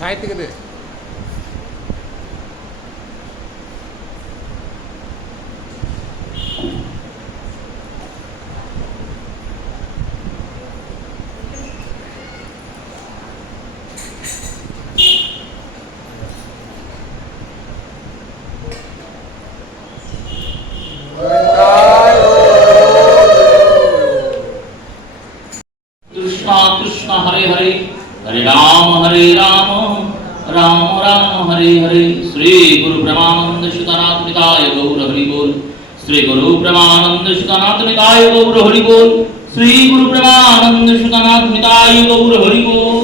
Side থেকে দে। कृष्ण कृष्ण हरे हरे हरे राम राम राम हरे हरे। श्री गुरु ब्रह्मानंद सुतनाथ निकाय गौर हरि बोल। श्री गुरु ब्रह्मानंद सुतनाथ निकाय गौर हरि बोल। श्री गुरु ब्रह्मानंद सुतनाथ निकाय गौर हरि बोल।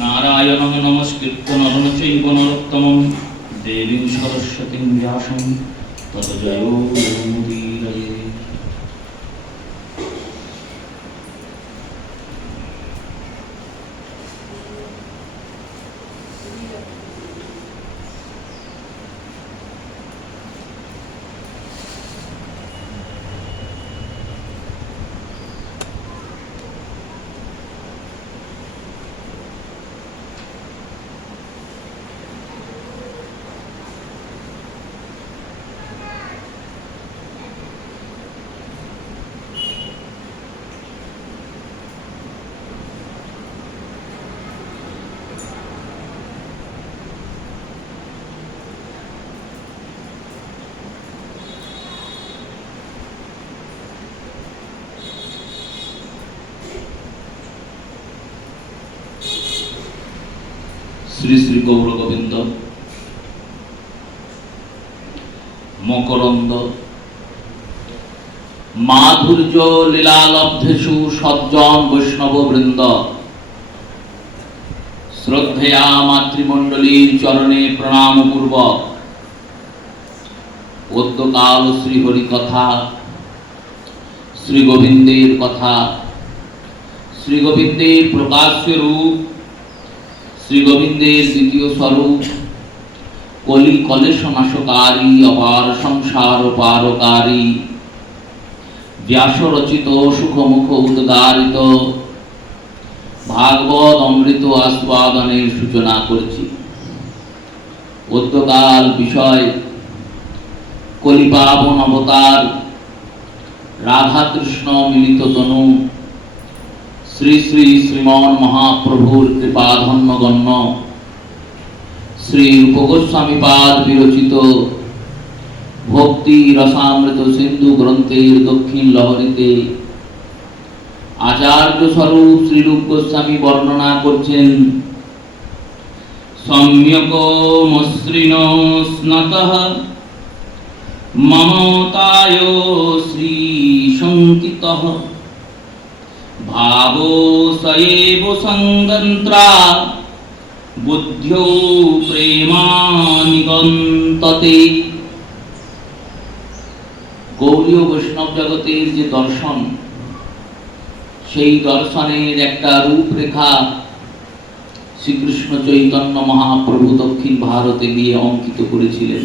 नारायणं नमस्कृत्य नरं चैव नरोत्तमं देवीं सरस्वतीं व्यासं ततो जयोमुदीरये। শ্রী শ্রী গৌর গোবিন্দ মকরন্দ মাধুর্য লীলালব্ধেষু সজ্জন বৈষ্ণব বৃন্দ শ্রদ্ধেয়া মাতৃমণ্ডলীর চরণে প্রণাম পূর্বক পদ্মকাল শ্রীহরি কথা, শ্রী গোবিন্দের কথা, শ্রী গোবিন্দের প্রকাশ্য রূপ, শ্রী গোবিন্দের দ্বিতীয় স্বরূপ, কলি কলেশ নাশকারী, অপার সংসার পারকারী, ব্যাস রচিত সুখমুখ উদ্গারিত ভাগবত অমৃত আস্বাদনের সূচনা করছি। পদ্মকাল বিষয় কলিপাবন অবতার, রাধা কৃষ্ণ মিলিত তনু, শ্রী শ্রী শ্রীমন মহাপ্রভুর কৃপাধন্য গণ্য শ্রী রূপগোস্বামী পাদ বিরচিত ভক্তি রসামৃত সিন্ধু গ্রন্থের দক্ষিণ লহরীতে আচার্য স্বরূপ শ্রীরূপ গোস্বামী বর্ণনা করছেন। সম্যক মসৃণ স্নাতঃ মমতায় শ্রী সংকিতঃ ভাবো সয়েব সংগন্ত্রা বুদ্ধ্যো প্রেমানিগন্ততে। গৌড়ীয় বৈষ্ণব জগতের যে দর্শন, সেই দর্শনের একটা রূপরেখা শ্রীকৃষ্ণ চৈতন্য মহাপ্রভু দক্ষিণ ভারতে গিয়ে অঙ্কিত করেছিলেন।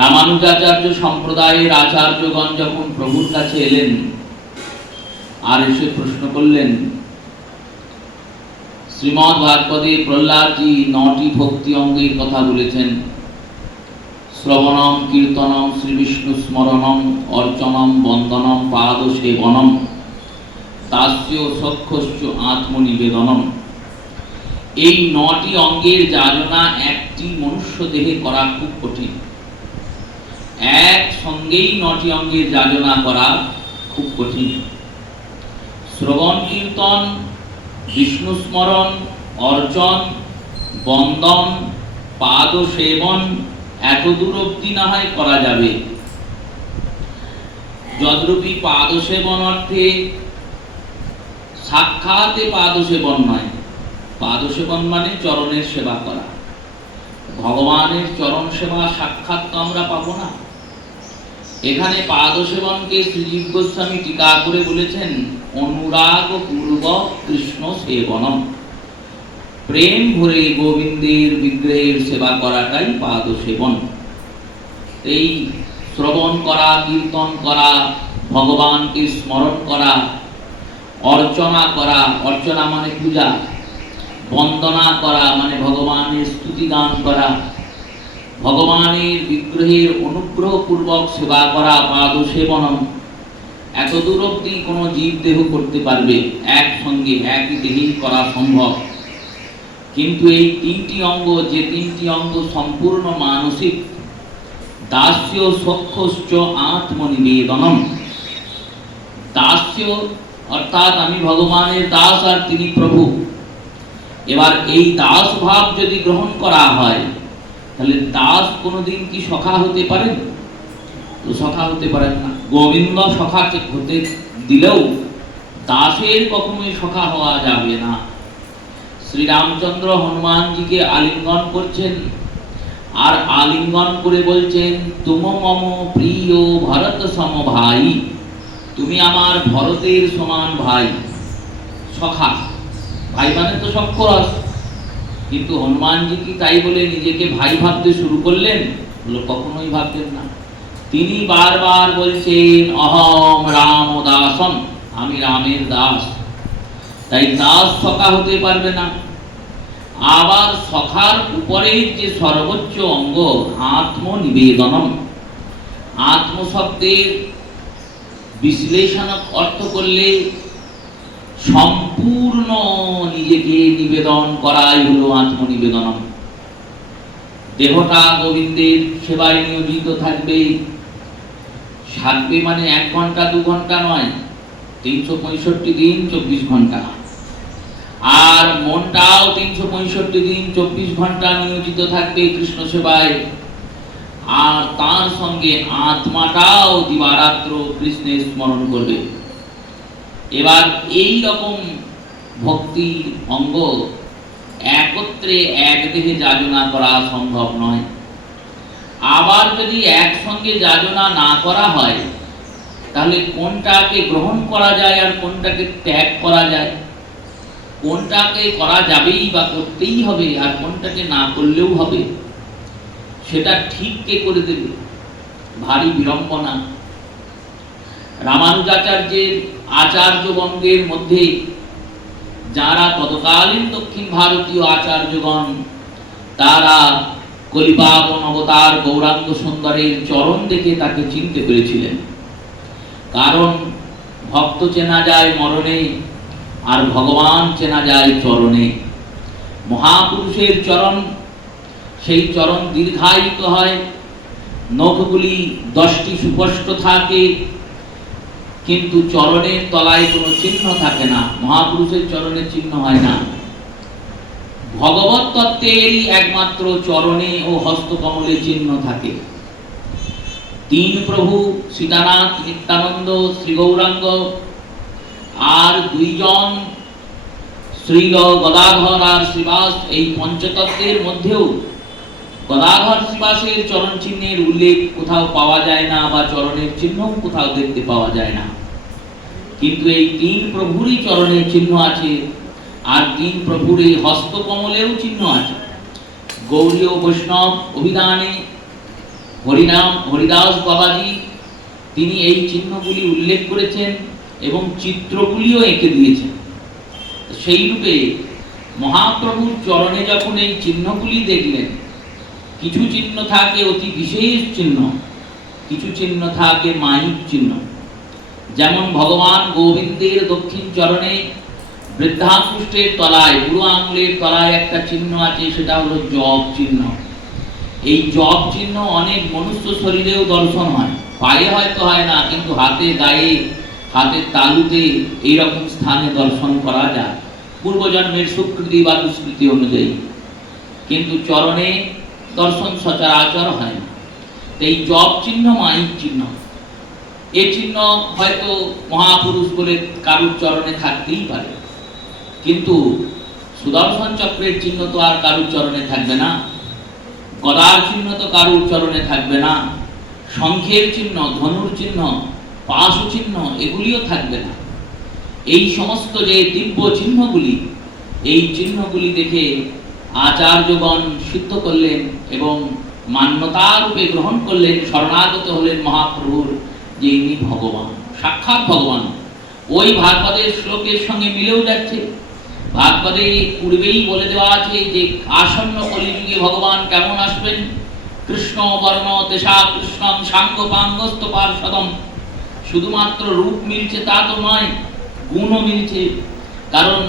রামানুজাচার্য সম্প্রদায়ের আচার্যগণ যখন প্রভুর কাছে এলেন আর এসে প্রশ্ন করলেন, শ্রীমদ্ ভাগবতে প্রহ্লাদজি 9টি ভক্তি অঙ্গের কথা বলেছেন। শ্রবণম কীর্তনম শ্রী বিষ্ণু স্মরণম অর্চনম বন্দনম পাদ সেবনম দাস্য সখ্যশ্চ আত্মনিবেদনম। এই 9টি অঙ্গের যাজনা একটি মনুষ্য দেহে করা খুব কঠিন। একসঙ্গেই 9টি অঙ্গের যাজনা করা খুব কঠিন। শ্রবণ কীর্তন, বিষ্ণু স্মরণ, অর্চন, বন্দন, পাদ সেবন এত দূর অবধি না হয় করা যাবে। যদ্রূপী পাদ সেবন অর্থে সাক্ষাতে পাদ সেবন নয়। পাদ সেবন মানে চরণের সেবা করা। ভগবানের চরণ সেবা সাক্ষাৎ তো আমরা পাবো না। এখানে পাদ সেবনকে শ্রীজীব গোস্বামী টিকা করে বলেছেন অনুরাগ পূর্বক কৃষ্ণ সেবনম। প্রেম ভরে গোবিন্দের বিগ্রহের সেবা করাটাই পাদ সেবন। এই শ্রবণ করা, কীর্তন করা, ভগবানকে স্মরণ করা, অর্চনা করা, অর্চনা মানে পূজা, বন্দনা করা মানে ভগবানের স্তুতি গান করা, ভগবানের বিগ্রহের অনুগ্রহ পূর্বক সেবা করা, পাদ সেবনম। এত দূর অব্দি কোনো জীব দেহ করতে পারবে, একসঙ্গে একই দেহেই করা সম্ভব। কিন্তু এই তিনটি অঙ্গ, যে তিনটি অঙ্গ সম্পূর্ণ মানসিক, দাস্য সখ্যশ্চ আত্মনিবেদনম। দাস্য অর্থাৎ আমি ভগবানের দাস আর তিনি প্রভু। এবার এই দাস ভাব যদি গ্রহণ করা হয়, তাহলে দাস কোনোদিন কি সখা হতে পারেন? তো সখা হতে পারেন না। গোবিন্দ সখা হতে দিলেও দাসের কখনোই সখা হওয়া যাবে না। শ্রীরামচন্দ্র হনুমানজিকে আলিঙ্গন করছেন, আর আলিঙ্গন করে বলছেন, তুম মম প্রিয় ভরত সম ভাই, তুমি আমার ভরতের সমান ভাই। সখা, ভাই মানে তো সক্ষরস। কিন্তু হনুমানজি কি তাই বলে নিজেকে ভাই ভাবতে শুরু করলেন? বলে কখনোই ভাবতেন না। তিনি বারবার বলছেন, অহম রাম দাসম, আমি রামের দাস। তাই দাস সখা হতে পারবে না। আবার সখার উপরের যে সর্বোচ্চ অঙ্গ আত্মনিবেদনম, আত্ম শব্দের বিশ্লেষণ অর্থ করলে সম্পূর্ণ নিজেকে নিবেদন করাই হলো আত্মনিবেদনম। দেহটা গোবিন্দের সেবায় নিয়োজিত থাকবে। থাকবে মানে 1 ঘন্টা 2 ঘন্টা নয়, 365 দিন 24 ঘন্টা। আর মনটাও 365 দিন 24 ঘন্টা নিয়োজিত থাকবে কৃষ্ণ সেবায়। আর তার সঙ্গে আত্মাটাও দিবারাত্র কৃষ্ণের স্মরণ করবে। এবার এই রকম ভক্তি অঙ্গ একত্রে এক দেহে যাজনা করা সম্ভব নয়। আবার যদি একসঙ্গে যাজনা না করা হয়, তাহলে কোনটাকে গ্রহণ করা যায় আর কোনটাকে ত্যাগ করা যায়, কোনটাকে করা যাবেই বা করতেই হবে আর কোনটাকে না করলেও হবে, সেটা ঠিক কে করে দেবে? ভারী বিড়ম্বনা। রামানুজাচার্যের আচার্যবঙ্গের মধ্যে যারা তৎকালীন দক্ষিণ ভারতীয় আচার্যগণ, তারা কলিপাবন অবতার গৌরাঙ্গ সুন্দরের চরণ দেখে তাকে চিনতে পেরেছিলেন। কারণ ভক্ত চেনা যায় মরণে, আর ভগবান চেনা যায় চরণে। মহাপুরুষের চরণ, সেই চরণ দীর্ঘায়িত হয়, নখগুলি 10টি সুস্পষ্ট থাকে, কিন্তু চরণের তলায় কোনো চিহ্ন থাকে না। মহাপুরুষের চরণের চিহ্ন হয় না। ভগবত তত্ত্বেরই একমাত্র চরণে ও হস্তকমলে চিহ্ন থাকে। 3 প্রভু সীতানাথ, নিত্যানন্দ, শ্রী গৌরাঙ্গ, আর 2 জন শ্রীল গদাধর আর শ্রীবাস, এই পঞ্চতত্ত্বের মধ্যেও গদাধর শ্রীবাসের চরণ চিহ্নের উল্লেখ কোথাও পাওয়া যায় না, বা চরণের চিহ্ন কোথাও দেখতে পাওয়া যায় না। কিন্তু এই 3 প্রভুরই চরণের চিহ্ন আছে, আর 3 প্রভুর এই হস্তকমলেও চিহ্ন আছে। গৌড়ীয় বৈষ্ণব অভিধানে হরিনাম হরিদাস বাবাজি তিনি এই চিহ্নগুলি উল্লেখ করেছেন এবং চিত্রগুলিও এঁকে দিয়েছেন। সেই রূপে মহাপ্রভুর চরণে যখন এই চিহ্নগুলি দেখলেন, কিছু চিহ্ন থাকে অতি বিশেষ চিহ্ন, কিছু চিহ্ন থাকে মায়িক চিহ্ন। যেমন ভগবান গোবিন্দের দক্ষিণ চরণে বৃদ্ধাঙ্গুষ্ঠের তলায়, বুড়ো আঙুলের তলায় একটা চিহ্ন আছে, সেটা হলো জপ চিহ্ন। এই জপ চিহ্ন অনেক মনুষ্য শরীরেও দর্শন হয়, পায়ে হয়তো হয় না, কিন্তু হাতে, গায়ে, হাতের তালুতে এইরকম স্থানে দর্শন করা যায় পূর্বজন্মের সুকৃতি বা দুষ্কৃতি অনুযায়ী। কিন্তু চরণে দর্শন সচরাচর হয় না। এই জপ চিহ্ন মায়িক চিহ্ন। এই চিহ্ন হয়তো মহাপুরুষ বলে কারুর চরণে থাকতেই পারে, কিন্তু সুদর্শন চক্রের চিহ্ন তো আর কারুর চরণে থাকবে না, গদার চিহ্ন তো কারুর চরণে থাকবে না, শঙ্খের চিহ্ন, ধনুর চিহ্ন, পাশ চিহ্ন এগুলিও থাকবে না। এই সমস্ত যে দিব্য চিহ্নগুলি, এই চিহ্নগুলি দেখে আচার্যগণ সিদ্ধ করলেন এবং মান্যতা রূপে গ্রহণ করলেন, শরণাগত হলেন মহাপ্রভুর যে ইনি ভগবান। সাক্ষাৎ ভগবান। ওই ভাগবতের শ্লোকের সঙ্গে মিলেও যাচ্ছে। ভাগবতে পূর্বেই বলে দেওয়া আছে যে আসন্ন কলিযুগে ভগবান কেমন আসবেন। কৃষ্ণ বর্ণ তেষা কৃষ্ণম সাঙ্গপাঙ্গস্ত পার্ষদম। শুধুমাত্র রূপ মিলছে তা তো নয়, গুণও মিলছে। কারণ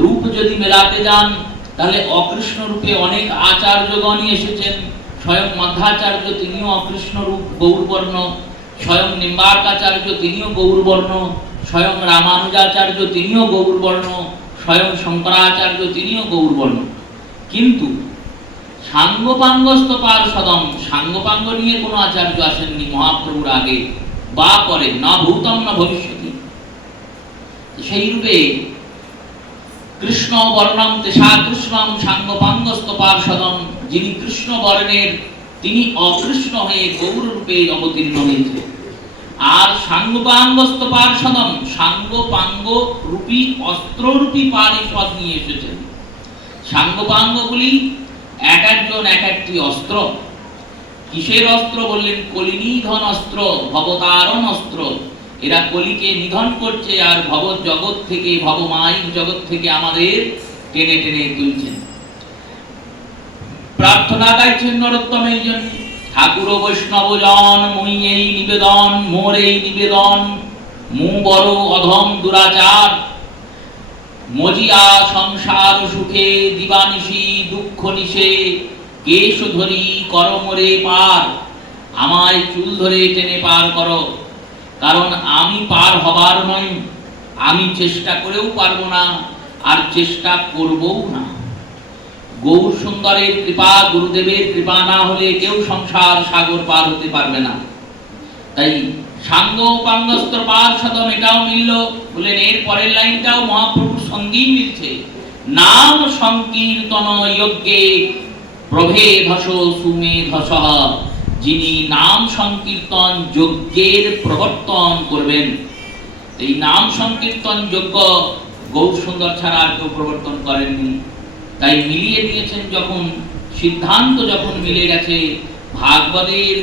রূপ যদি মেলাতে যান তাহলে অকৃষ্ণ রূপে অনেক আচার্যগণই এসেছেন। স্বয়ং মধ্বাচার্য তিনিও অকৃষ্ণ রূপ গৌরবর্ণ, স্বয়ং নিম্বার্কাচার্য তিনিও গৌরবর্ণ, স্বয়ং রামানুজাচার্য তিনিও গৌরবর্ণ, স্বয়ং শঙ্করাচার্য তিনিও গৌরবর্ণ। কিন্তু সাঙ্গপাঙ্গস্ত পার্ষদম, সাঙ্গপাঙ্গ নিয়ে কোনো আচার্য আসেননি মহাপ্রভুর আগে বা পরে, না ভূতম না ভবিষ্যতি। সেই রূপে কৃষ্ণ বর্ণম তেষা কৃষ্ণম সাঙ্গপাঙ্গস্ত পার্ষদম, যিনি কৃষ্ণ বর্ণের তিনি অকৃষ্ণ হয়ে গৌর রূপে অবতীর্ণ হয়েছে। আর সাঙ্গপাঙ্গস্ত পার্ষদম, সাঙ্গপাঙ্গ রূপী অস্ত্ররূপী পারিষদ নিয়ে এসেছেন। সাঙ্গপাঙ্গগুলি এক একজন এক একটি অস্ত্র। কিসের অস্ত্র বললেন? কলি নিধন অস্ত্র, ভবতারণ অস্ত্র। এরা কলিকে নিধন করছে আর ভব জগৎ থেকে, ভবমায়িক জগৎ থেকে আমাদের টেনে টেনে তুলছেন। প্রার্থনা গাইছেন নরোত্তম এই জন্য, ঠাকুর বৈষ্ণব জন মুই এই নিবেদন, মোর এই নিবেদন, মু বড় অধম দুরাচার, মজিয়া সংসার সুখে দিবানিশি দুঃখ নিশে, কেশ ধরি কর মোরে পার, আমায় চুল ধরে টেনে পার করো। কারণ আমি পার হবার নয়, আমি চেষ্টা করেও পারবো না, আর চেষ্টা করবও না। গৌর সুন্দরের কৃপা, গুরুদেবের কৃপা না হলে কেউ সংসার সাগর পার হতে পারবে না। তাই সাঙ্গপাঙ্গস্ত পার্ষদম এটাও মিলল। বলেন এর পরের লাইনটাও মহাপ্রভুর সঙ্গেই মিলছে। নাম সংকীর্তন যজ্ঞে প্রভেধস সুমেধস, যিনি নাম সংকীর্তন যজ্ঞের প্রবর্তন করবেন। এই নাম সংকীর্তন যজ্ঞ গৌর সুন্দর ছাড়া আর কেউ প্রবর্তন করেননি। তাই মিলিয়ে দিয়েছেন যখন, সিদ্ধান্ত যখন মিলে গেছে, ভাগবতের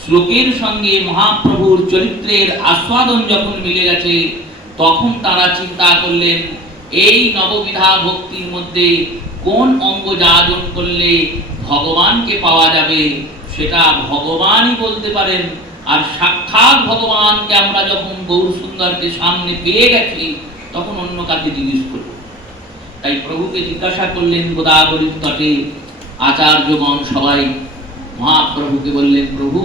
শ্লোকের সঙ্গে মহাপ্রভুর চরিত্রের আস্বাদন যখন মিলে গেছে, তখন তারা চিন্তা করলেন এই নববিধা ভক্তির মধ্যে কোন অঙ্গ যাজন করলে ভগবানকে পাওয়া যাবে, সেটা ভগবানই বলতে পারেন। আর সাক্ষাৎ ভগবানকে আমরা যখন গৌর সুন্দরকে সামনে পেয়ে গেছি, তখন অন্য কাকে জিজ্ঞেস করব। তাই প্রভুকে জিজ্ঞাসা করলেন গোদাবরীর তটে আচার্যগণ সবাই। মহাপ্রভুকে বললেন, প্রভু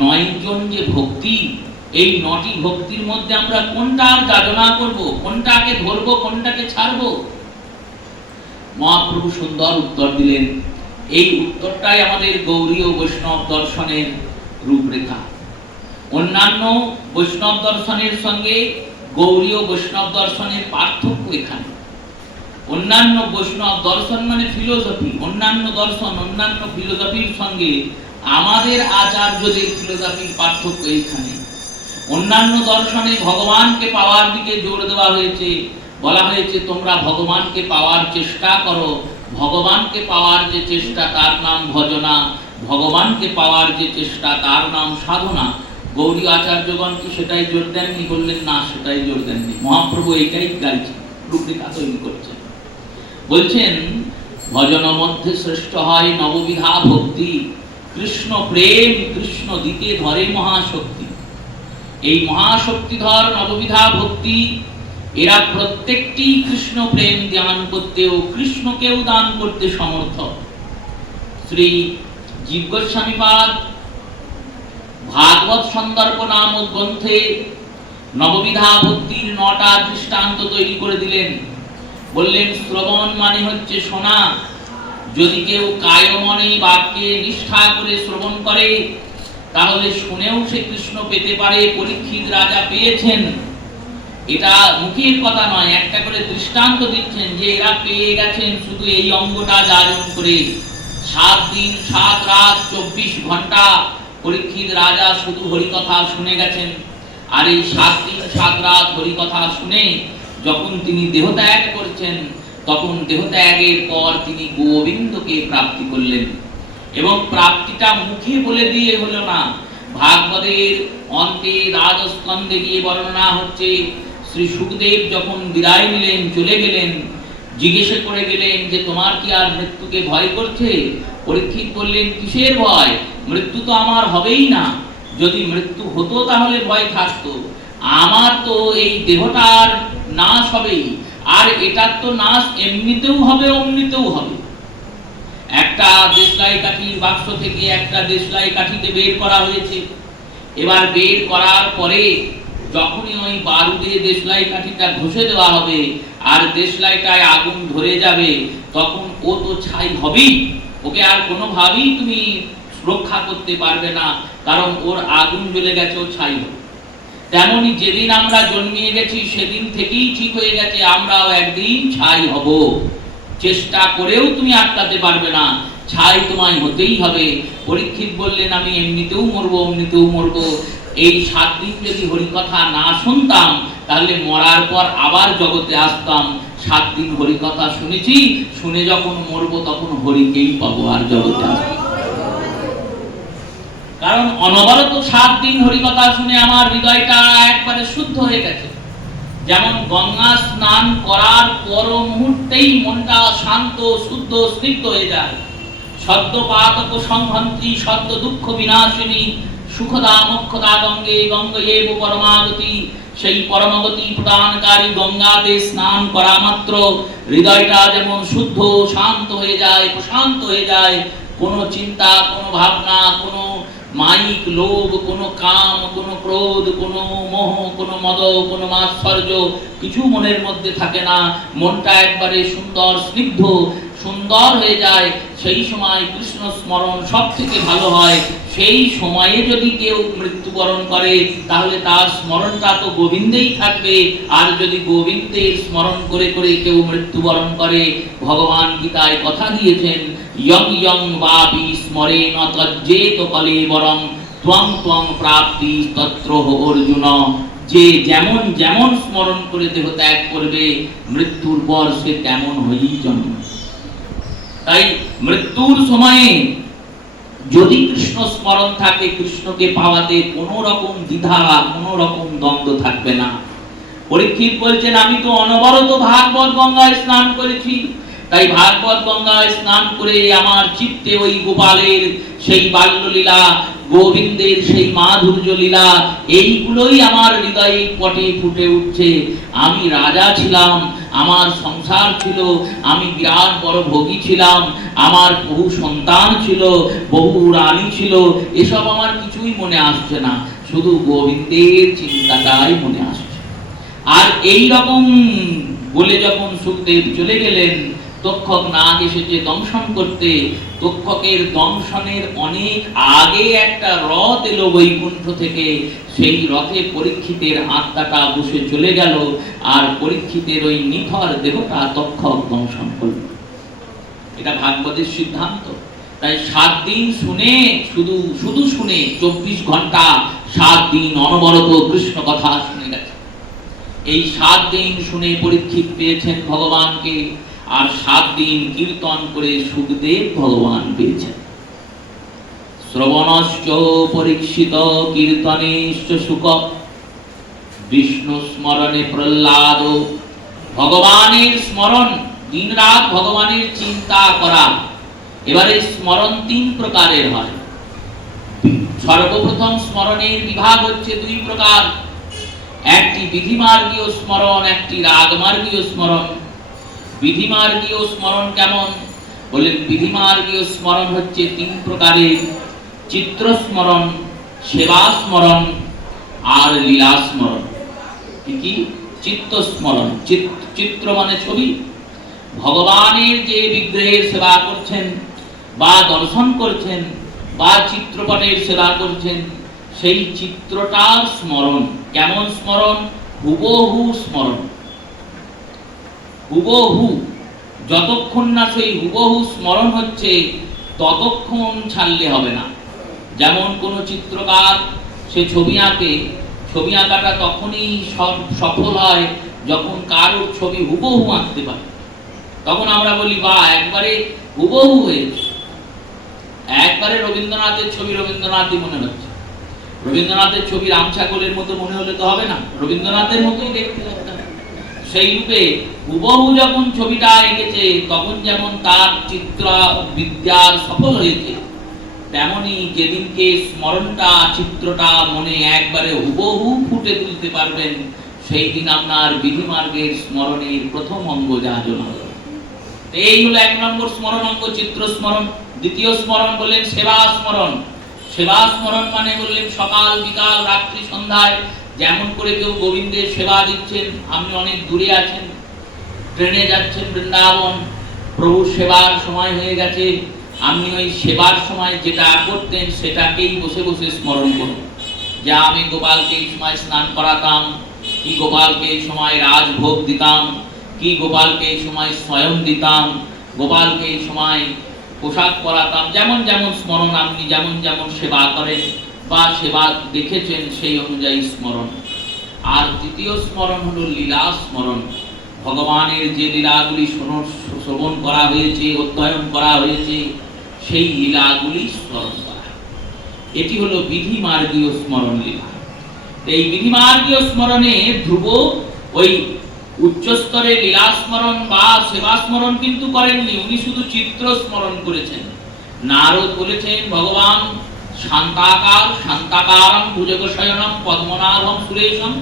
৯ জন যে ভক্তি, এই ৯টি ভক্তির মধ্যে আমরা কোনটার যাচনা করব, কোনটাকে ধরব, কোনটাকে ছাড়ব? মহাপ্রভু সুন্দর উত্তর দিলেন। এই উত্তরটাই আমাদের গৌরীয় বৈষ্ণব দর্শনের রূপরেখা। অন্যান্য বৈষ্ণব দর্শনের সঙ্গে গৌরীয় বৈষ্ণব দর্শনের পার্থক্য এখানে। অন্যান্য বৈষ্ণব দর্শন মানে ফিলোসফি, অন্যান্য দর্শন, অন্যান্য ফিলোসফির সঙ্গে আমাদের আচার্যদের ফিলোসফির পার্থক্য এইখানে। অন্যান্য দর্শনে ভগবানকে পাওয়ার দিকে জোর দেওয়া হয়েছে, বলা হয়েছে তোমরা ভগবানকে পাওয়ার চেষ্টা করো। ভগবানকে পাওয়ার যে চেষ্টা তার নাম ভজনা, ভগবানকে পাওয়ার যে চেষ্টা তার নাম সাধনা। গৌরী আচার্যগণ কি সেটাই জোর দেননি? বললেন না, সেটাই জোর দেননি। মহাপ্রভু এইটাই গাইছেন, রূপরেখা তৈরি করছেন। বলছেন ভজন মধ্যে শ্রেষ্ঠ হয় নববিধা ভক্তি, কৃষ্ণ প্রেম কৃষ্ণ দিতে ধরে মহাশক্তি। এই মহাশক্তিধর নববিধা ভক্তি, এরা প্রত্যেকটি কৃষ্ণ প্রেম দান করতেও কৃষ্ণকেও দান করতে সমর্থ। শ্রী জীব গোস্বামীপাদ ভাগবত সন্দর্ভ নামক গ্রন্থে নববিধা ভক্তির ৯টা দৃষ্টান্ত তৈরি করে দিলেন। বললেন শ্রবণ মানে হচ্ছে শোনা। যদি কেউ কায় মনে বাক্যে নিষ্ঠা করে শ্রবণ করে, তাহলে শুনেও সে কৃষ্ণ পেতে পারে। পরীক্ষিত রাজা পেয়েছেন। এটা মুখের কথা নয়, একটা করে দৃষ্টান্ত দিচ্ছেন যে এরা পেয়ে গেছেন শুধু এই অঙ্গটা যাজন করে। ৭ দিন ৭ রাত ২৪ ঘন্টা পরীক্ষিত রাজা শুধু হরিকথা শুনে গেছেন। আর এই ৭ দিন ৭ রাত হরিকথা শুনে যখন তিনি দেহত্যাগ করছেন, তখন দেহত্যাগের পর তিনি গোবিন্দকে প্রাপ্তি করলেন। এবং প্রাপ্তিটা মুখে বলে দিয়ে হলো না, ভাগবতের অন্তে দ্বাদশ স্কন্ধে গিয়ে বর্ণনা হচ্ছে, শ্রী সুখদেব যখন বিদায় নিলেন, চলে গেলেন, জিজ্ঞেস করে গেলেন যে তোমার কি আর মৃত্যুকে ভয় করছে? পরীক্ষিত বললেন, কিসের ভয়? মৃত্যু তো আমার হবেই না। যদি মৃত্যু হতো তাহলে ভয় থাকতো। আমার তো এই দেহটার নাশ হবেই, আর এটার তো নাশ এমনিতেও হবে, অমনিতেও হবে। একটা দেশলাই কাঠির বাক্স থেকে একটা দেশলাই কাঠিতে বের করা হয়েছে। এবার বের করার পরে যখনই ওই বারুদে দেশলাই কাঠিটা ঘষে দেওয়া হবে আর দেশলাইটায় আগুন ধরে যাবে, তখন ও তো ছাই হবেই। ওকে আর কোনোভাবেই তুমি রক্ষা করতে পারবে না, কারণ ওর আগুন জ্বলে গেছে, ও ছাই হবে। তেমনি যেদিন আমরা জন্মিয়ে গেছি সেদিন থেকেই ঠিক হয়ে গেছে আমরাও একদিন ছাই হব। চেষ্টা করেও তুমি আটকাতে পারবে না, ছাই তোমায় হতেই হবে। পরীক্ষিত বললেন, আমি এমনিতেও মরবো, অমনিতেও মরবো। এই 7 দিন যদি হরিকথা না শুনতাম তাহলে মরার পর আবার জগতে আসতাম। 7 দিন হরিকথা শুনেছি, শুনে যখন মরবো তখন হরিকেই পাবো, আর জগতে আসবো। কারণ অনবরত 7 দিন হরিকথা শুনে আমার হৃদয়টা একবারে শুদ্ধ হয়ে গেছে। যেমন গঙ্গা স্নান করার পর মুহূর্তেই মনটা শান্ত, শুদ্ধ, স্নিগ্ধ হয়ে যায়। সদ্য পাতক সংহন্ত্রী, সদ্য দুঃখ বিনাশিনী, সুখদা মোক্ষদা গঙ্গে, গঙ্গেয়েব পরমাগতি। সেই পরমগতি প্রদানকারী গঙ্গাতে স্নান করা মাত্র হৃদয়টা যেমন শুদ্ধ, শান্ত হয়ে যায়, প্রশান্ত হয়ে যায়। কোনো চিন্তা, কোনো ভাবনা, কোনো মাইক লোভ, কোনো কাম, কোনো ক্রোধ, কোনো মোহ, কোনো মদ, কোনো মাৎসর্য কিছু মনের মধ্যে থাকে না। মনটা একবারে সুন্দর, স্নিগ্ধ, সুন্দর হয়ে যায়। সেই সময় কৃষ্ণ স্মরণ সব থেকে ভালো হয়। সেই সময়ে যদি কেউ মৃত্যুবরণ করে তাহলে তার স্মরণটা তো গোবিন্দেই থাকবে। আর যদি গোবিন্দের স্মরণ করে করে কেউ মৃত্যুবরণ করে, ভগবান গীতায় কথা দিয়েছেন, ইয়ং ইয়ং বাপি স্মরেণ তজ্জেত কলেবরং ত্বং ত্বং প্রাপ্তি তত্রহ অর্জুন। যে যেমন যেমন স্মরণ করে দেহ ত্যাগ করবে, মৃত্যুর পর সে তেমন হয়েই জন্মাবে। তাই মৃত্যুর সময়ে যদি কৃষ্ণ স্মরণ থাকে, কৃষ্ণকে পাওয়াতে কোনো রকম দ্বিধা, কোনো রকম দ্বন্দ্ব থাকবে না। পরীক্ষিত বলছেন, আমি তো অনবরত ভাগবত গঙ্গায় স্নান করেছি, তাই ভাগবত গঙ্গায় স্নান করে আমার চিত্তে ওই গোপালের সেই বাল্যলীলা, গোবিন্দের সেই মাধুর্য লীলা, এইগুলোই আমার হৃদয়ে পটে ফুটে উঠছে। আমি রাজা ছিলাম, আমার সংসার ছিল, আমি বিরাট বড় ভোগী ছিলাম, আমার বহু সন্তান ছিল, বহু রানী ছিল, এসব আমার কিছুই মনে আসছে না, শুধু গোবিন্দের চিন্তাটাই মনে আসছে। আর এই রকম বলে যখন সুখদেব চলে গেলেন, তক্ষক নাগ এসেছে দংশন করতে। তক্ষকের দংশনের অনেক আগে একটা রথ এলো বৈকুণ্ঠ থেকে। সেই রথে পরীক্ষিতের আত্মাটা বসে চলে গেল, আর পরীক্ষিতের ওই নিথর দেহটা তক্ষক দংশন করল। এটা ভাগবতের সিদ্ধান্ত। তাই 7 দিন শুনে, শুধু শুনে 24 ঘন্টা 7 দিন অনবরত কৃষ্ণ কথা শুনে গেছে। এই 7 দিন শুনে পরীক্ষিত পেয়েছেন ভগবানকে, আর 7 দিন কীর্তন করে সুখদেব ভগবান পেয়েছেন। শ্রবণশ্চ পরীক্ষিত কীর্তনেশ্চ শুক, বিষ্ণু স্মরণে প্রহ্লাদ। ভগবানের স্মরণ, দিন রাত ভগবানের চিন্তা করা। এবারে স্মরণ 3 প্রকারের হয়। সর্বপ্রথম স্মরণের বিভাগ হচ্ছে 2 প্রকার। একটি বিধিমার্গীয় স্মরণ, একটি রাগমার্গীয় স্মরণ। বিধিমার্গীয় স্মরণ কেমন? বলেন, বিধিমার্গীয় স্মরণ হচ্ছে 3 প্রকারের: চিত্র স্মরণ, সেবা স্মরণ, আর লীলা স্মরণ। কি? চিত্ত স্মরণ। চিত্র মানে ছবি। ভগবানের যে বিগ্রহের সেবা করছেন বা দর্শন করছেন বা চিত্রপটের সেবা করছেন, সেই চিত্রটার স্মরণ। কেমন স্মরণ? হুবহু স্মরণ। হুবহু, যতক্ষণ না সেই হুবহু স্মরণ হচ্ছে ততক্ষণ ছাড়লে হবে না। যেমন কোনো চিত্রকার সে ছবি আঁকে, ছবি আঁকাটা তখনই সফল হয় যখন কারোর ছবি হুবহু আঁকতে পারে। তখন আমরা বলি, বাহ, একবারে হুবহু হয়েছে, একবারে রবীন্দ্রনাথের ছবি রবীন্দ্রনাথই মনে হচ্ছে। রবীন্দ্রনাথের ছবি রাম ছাগলের মতো মনে হলে তো হবে না, রবীন্দ্রনাথের মতোই দেখতে হবে। সেই রূপে হুবহু যখন ছবিটা এঁকেছে তখন যেমন তার চিত্র বিদ্যার সফল হয়েছে, তেমনি যেদিনকে স্মরণটা চিত্রটা মনে একবারে হুবহু ফুটে তুলতে পারবেন, সেই দিন আপনার বিধিমার্গের স্মরণের প্রথম অঙ্গ যাজন হবে। এই হলো 1 নম্বর স্মরণ অঙ্গ, চিত্র স্মরণ। দ্বিতীয় স্মরণ বললেন সেবা স্মরণ। সেবা স্মরণ মানে বললেন সকাল বিকাল রাত্রি সন্ধ্যায় যেমন করে কেউ গোবিন্দের সেবা দিচ্ছেন, আপনি অনেক দূরে আছেন, ট্রেনে যাচ্ছেন বৃন্দাবন, প্রভুর সেবার সময় হয়ে গেছে, আপনি ওই সেবার সময় যেটা করতেন সেটাকেই বসে বসে স্মরণ করুন। যা আমি গোপালকে এই সময় স্নান করাতাম, কি গোপালকে এই সময় রাজভোগ দিতাম, কি গোপালকে এই সময় স্বয়ং দিতাম, গোপালকে এই সময় পোশাক পরাতাম, যেমন যেমন স্মরণ আপনি যেমন যেমন সেবা করেন বা সেবা দেখেছেন সেই অনুযায়ী স্মরণ। আর তৃতীয় স্মরণ হলো লীলা স্মরণ। ভগবানের যে লীলাগুলি শ্রবণ করা হয়েছে, অধ্যয়ন করা হয়েছে, সেই লীলাগুলি স্মরণ করা। এটি হলো বিধিমার্গীয় স্মরণ লীলা। এই বিধিমার্গীয় স্মরণে ধ্রুব ওই উচ্চ স্তরে লীলা স্মরণ বা সেবা স্মরণ কিন্তু করেননি, উনি শুধু চিত্র স্মরণ করেছেন। নারদ বলেছেন ভগবান শান্তাকার, শান্তাকারম ভুজগশয়নম পদ্মনাভম সুরেশম,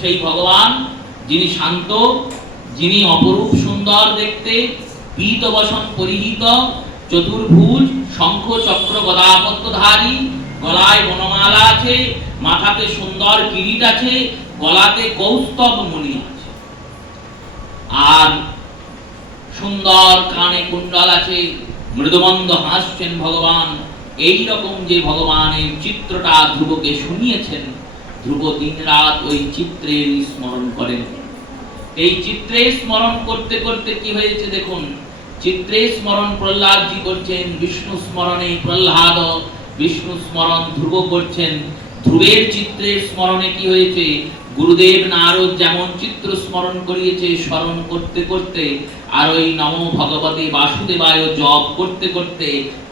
সেই ভগবান যিনি শান্ত, যিনি অপরূপ সুন্দর দেখতে, পীত বসন পরিহিত, চতুর্ভুজ, শঙ্খ চক্র গদা পদ্মধারী, গলায় বনমালা আছে, মাথাতে সুন্দর কিরীট আছে, গলাতে কৌস্তব মণি আছে, আর সুন্দর কানে কুণ্ডল আছে, মৃদুমন্দ হাসছেন ভগবান। এই রকম যে ভগবানের চিত্রটা ধ্রুবকে শুনিয়েছেন, ধ্রুব দিন রাত ওই চিত্রের স্মরণ করেন। এই চিত্রে স্মরণ করতে করতে কি হয়েছে দেখুন, চিত্রে স্মরণ প্রহ্লাদজি করছেন, বিষ্ণু স্মরণে প্রহ্লাদ, বিষ্ণু স্মরণ ধ্রুব করছেন। ধ্রুবের চিত্রের স্মরণে কি হয়েছে, গুরুদেব নারদ যেমন চিত্র স্মরণ করিয়েছে, স্মরণ করতে করতে আর ওই নমো ভগবতে বাসুদেবায় জপ করতে করতে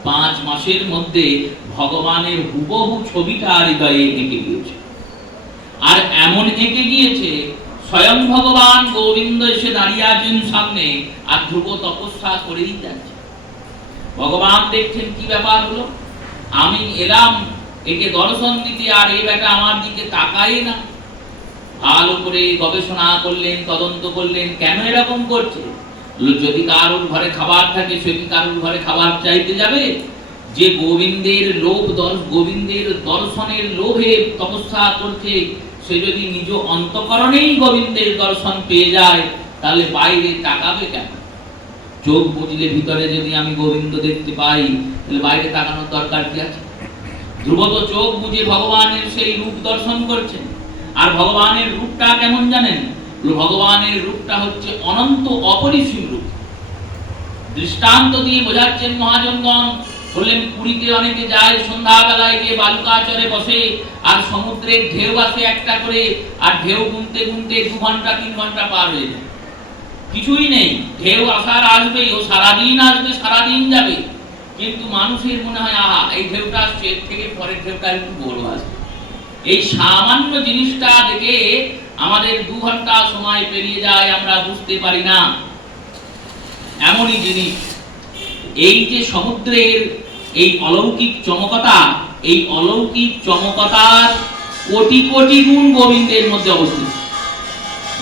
5 মাসের মধ্যে ভগবানের হুবহু ছবিটা হৃদয়ে এঁকে গিয়েছে। আর এমন এঁকে গিয়েছে স্বয়ং ভগবান গোবিন্দ এসে দাঁড়িয়ে আছেন সামনে, আর ধ্রুব তপস্যা করেই যাচ্ছে। ভগবান দেখছেন কি ব্যাপার হলো, আমি এলাম একে দর্শন দিতে, আর এই বেটা আমার দিকে তাকায় না। ভালো করে গবেষণা করলেন, তদন্ত করলেন, কেন এরকম করছে। যদি কারোর ঘরে খাবার থাকে সে কি কারোর ঘরে খাবার চাইতে যাবে? যে গোবিন্দের লোভ, গোবিন্দের দর্শনের লোভে তপস্যা করছে, সে যদি নিজ অন্তঃকরণেই গোবিন্দের দর্শন পেয়ে যায়, তাহলে বাইরে তাকাবে কেন? চোখ বুঝলে ভিতরে যদি আমি গোবিন্দ দেখতে পাই, তাহলে বাইরে তাকানোর দরকার কি আছে? ধ্রুব তো চোখ বুঝে ভগবানের সেই রূপ দর্শন করছেন। আর ভগবানের রূপটা কেমন জানেন? ভগবানের রূপটা হচ্ছে অনন্ত অপরিসীম রূপ। দৃষ্টান্ত দিয়ে বোঝাচ্ছেন মহাজনগণ, বললেন পুরীতে অনেকে যায় সন্ধ্যাবেলায় গিয়ে বালুকাচরে বসে, আর সমুদ্রের ঢেউ আসে একটা করে, আর ঢেউ গুনতে গুনতে 2 ঘন্টা 3 ঘন্টা পার হয়ে যায়, কিছুই নেই। ঢেউ আসার আসবেই, ও সারাদিন আসবে, সারাদিন যাবে, কিন্তু মানুষের মনে হয় আহা এই ঢেউটা আসছে, এর থেকে পরের ঢেউটা একটু বড় আসবে। এই সামান্য জিনিসটা দেখে আমাদের 2 ঘন্টা সময় পেরিয়ে যায়, আমরা বুঝতে পারি না। এমনই জিনিস এই যে সমুদ্রের এই অলৌকিক চমকতা, এই অলৌকিক চমকতার কোটি কোটি গুণ গোবিন্দের মধ্যে অবস্থিত।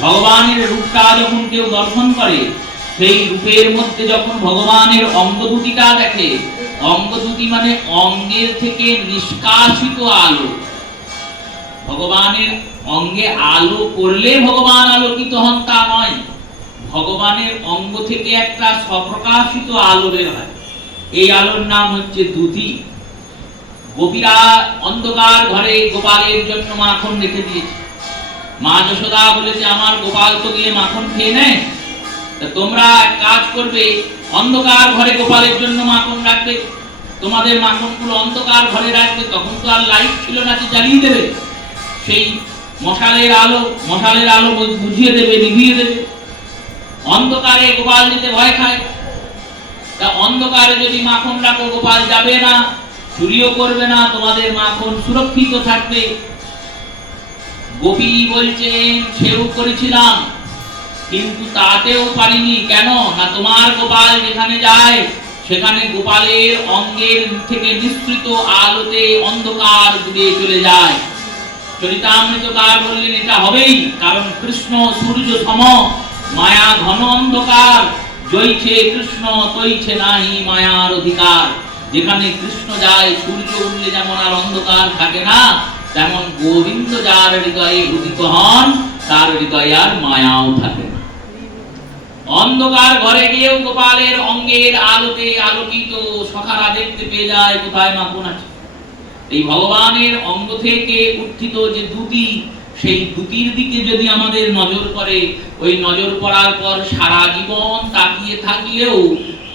ভগবানের রূপটা যখন কেউ দর্শন করে, সেই রূপের মধ্যে যখন ভগবানের অঙ্গ দুটিটা দেখে, অঙ্গ দুটি মানে অঙ্গের থেকে নিষ্কাশিত আলো। ভগবানের অঙ্গে আলো করলে ভগবান আলোকিত হন তা নয়, ভগবানের অঙ্গ থেকে একটা স্বপ্রকাশিত আলো বের হয়। এই আলোর নাম হচ্ছে দুধি। গোপীরা অন্ধকার ঘরে গোপালের জন্য মাখন রেখে দিয়েছে। মা যশোদা বলেছে আমার গোপাল তো গিয়ে মাখন খেয়ে নেয়, তা তোমরা কাজ করবে, অন্ধকার ঘরে গোপালের জন্য মাখন রাখবে, তোমাদের মাখনগুলো অন্ধকার ঘরে রাখবে। তখন তো আর লাইট ছিল না যে জ্বালিয়ে দেবে, সেই মশালের আলো বুঝিয়ে দেবে, নিভিয়ে দেবে। অন্ধকারে গোপাল যেতে ভয় খায়, তা অন্ধকারে যদি মাখন রাখো গোপাল যাবে না, চুরিও করবে না, তোমাদের মাখন সুরক্ষিত থাকবে। গোপী বলছেন সেও করেছিলাম, কিন্তু তাতেও পারিনি। কেন না তোমার গোপাল যেখানে যায় সেখানে গোপালের অঙ্গের থেকে নিঃসৃত আলোতে অন্ধকার দূরে চলে যায়। চরিতামৃতকার বললেন এটা হবেই, কারণ কৃষ্ণ সূর্য সম, মায়া ঘন অন্ধকার, জয়ছে কৃষ্ণ তৈছে নাহি মায়ার অধিকার। যেখানে কৃষ্ণ যায় সূর্য উঠলে যেমন আর অন্ধকার থাকে না, তেমন গোবিন্দ যার হৃদয়ে উদিত হন তার হৃদয়ে আর মায়াও থাকে না। অন্ধকার ঘরে গিয়েও গোপালের অঙ্গের আলোতে আলোকিত সখারা দেখতে পেয়ে যায় কোথায় মাখন আছে। এই ভগবানের অঙ্গ থেকে উত্থিত যে দ্যুতি, সেই দ্যুতির দিকে যদি আমাদের নজর পড়ে, ওই নজর পড়ার পর সারা জীবন তাকিয়ে থাকলেও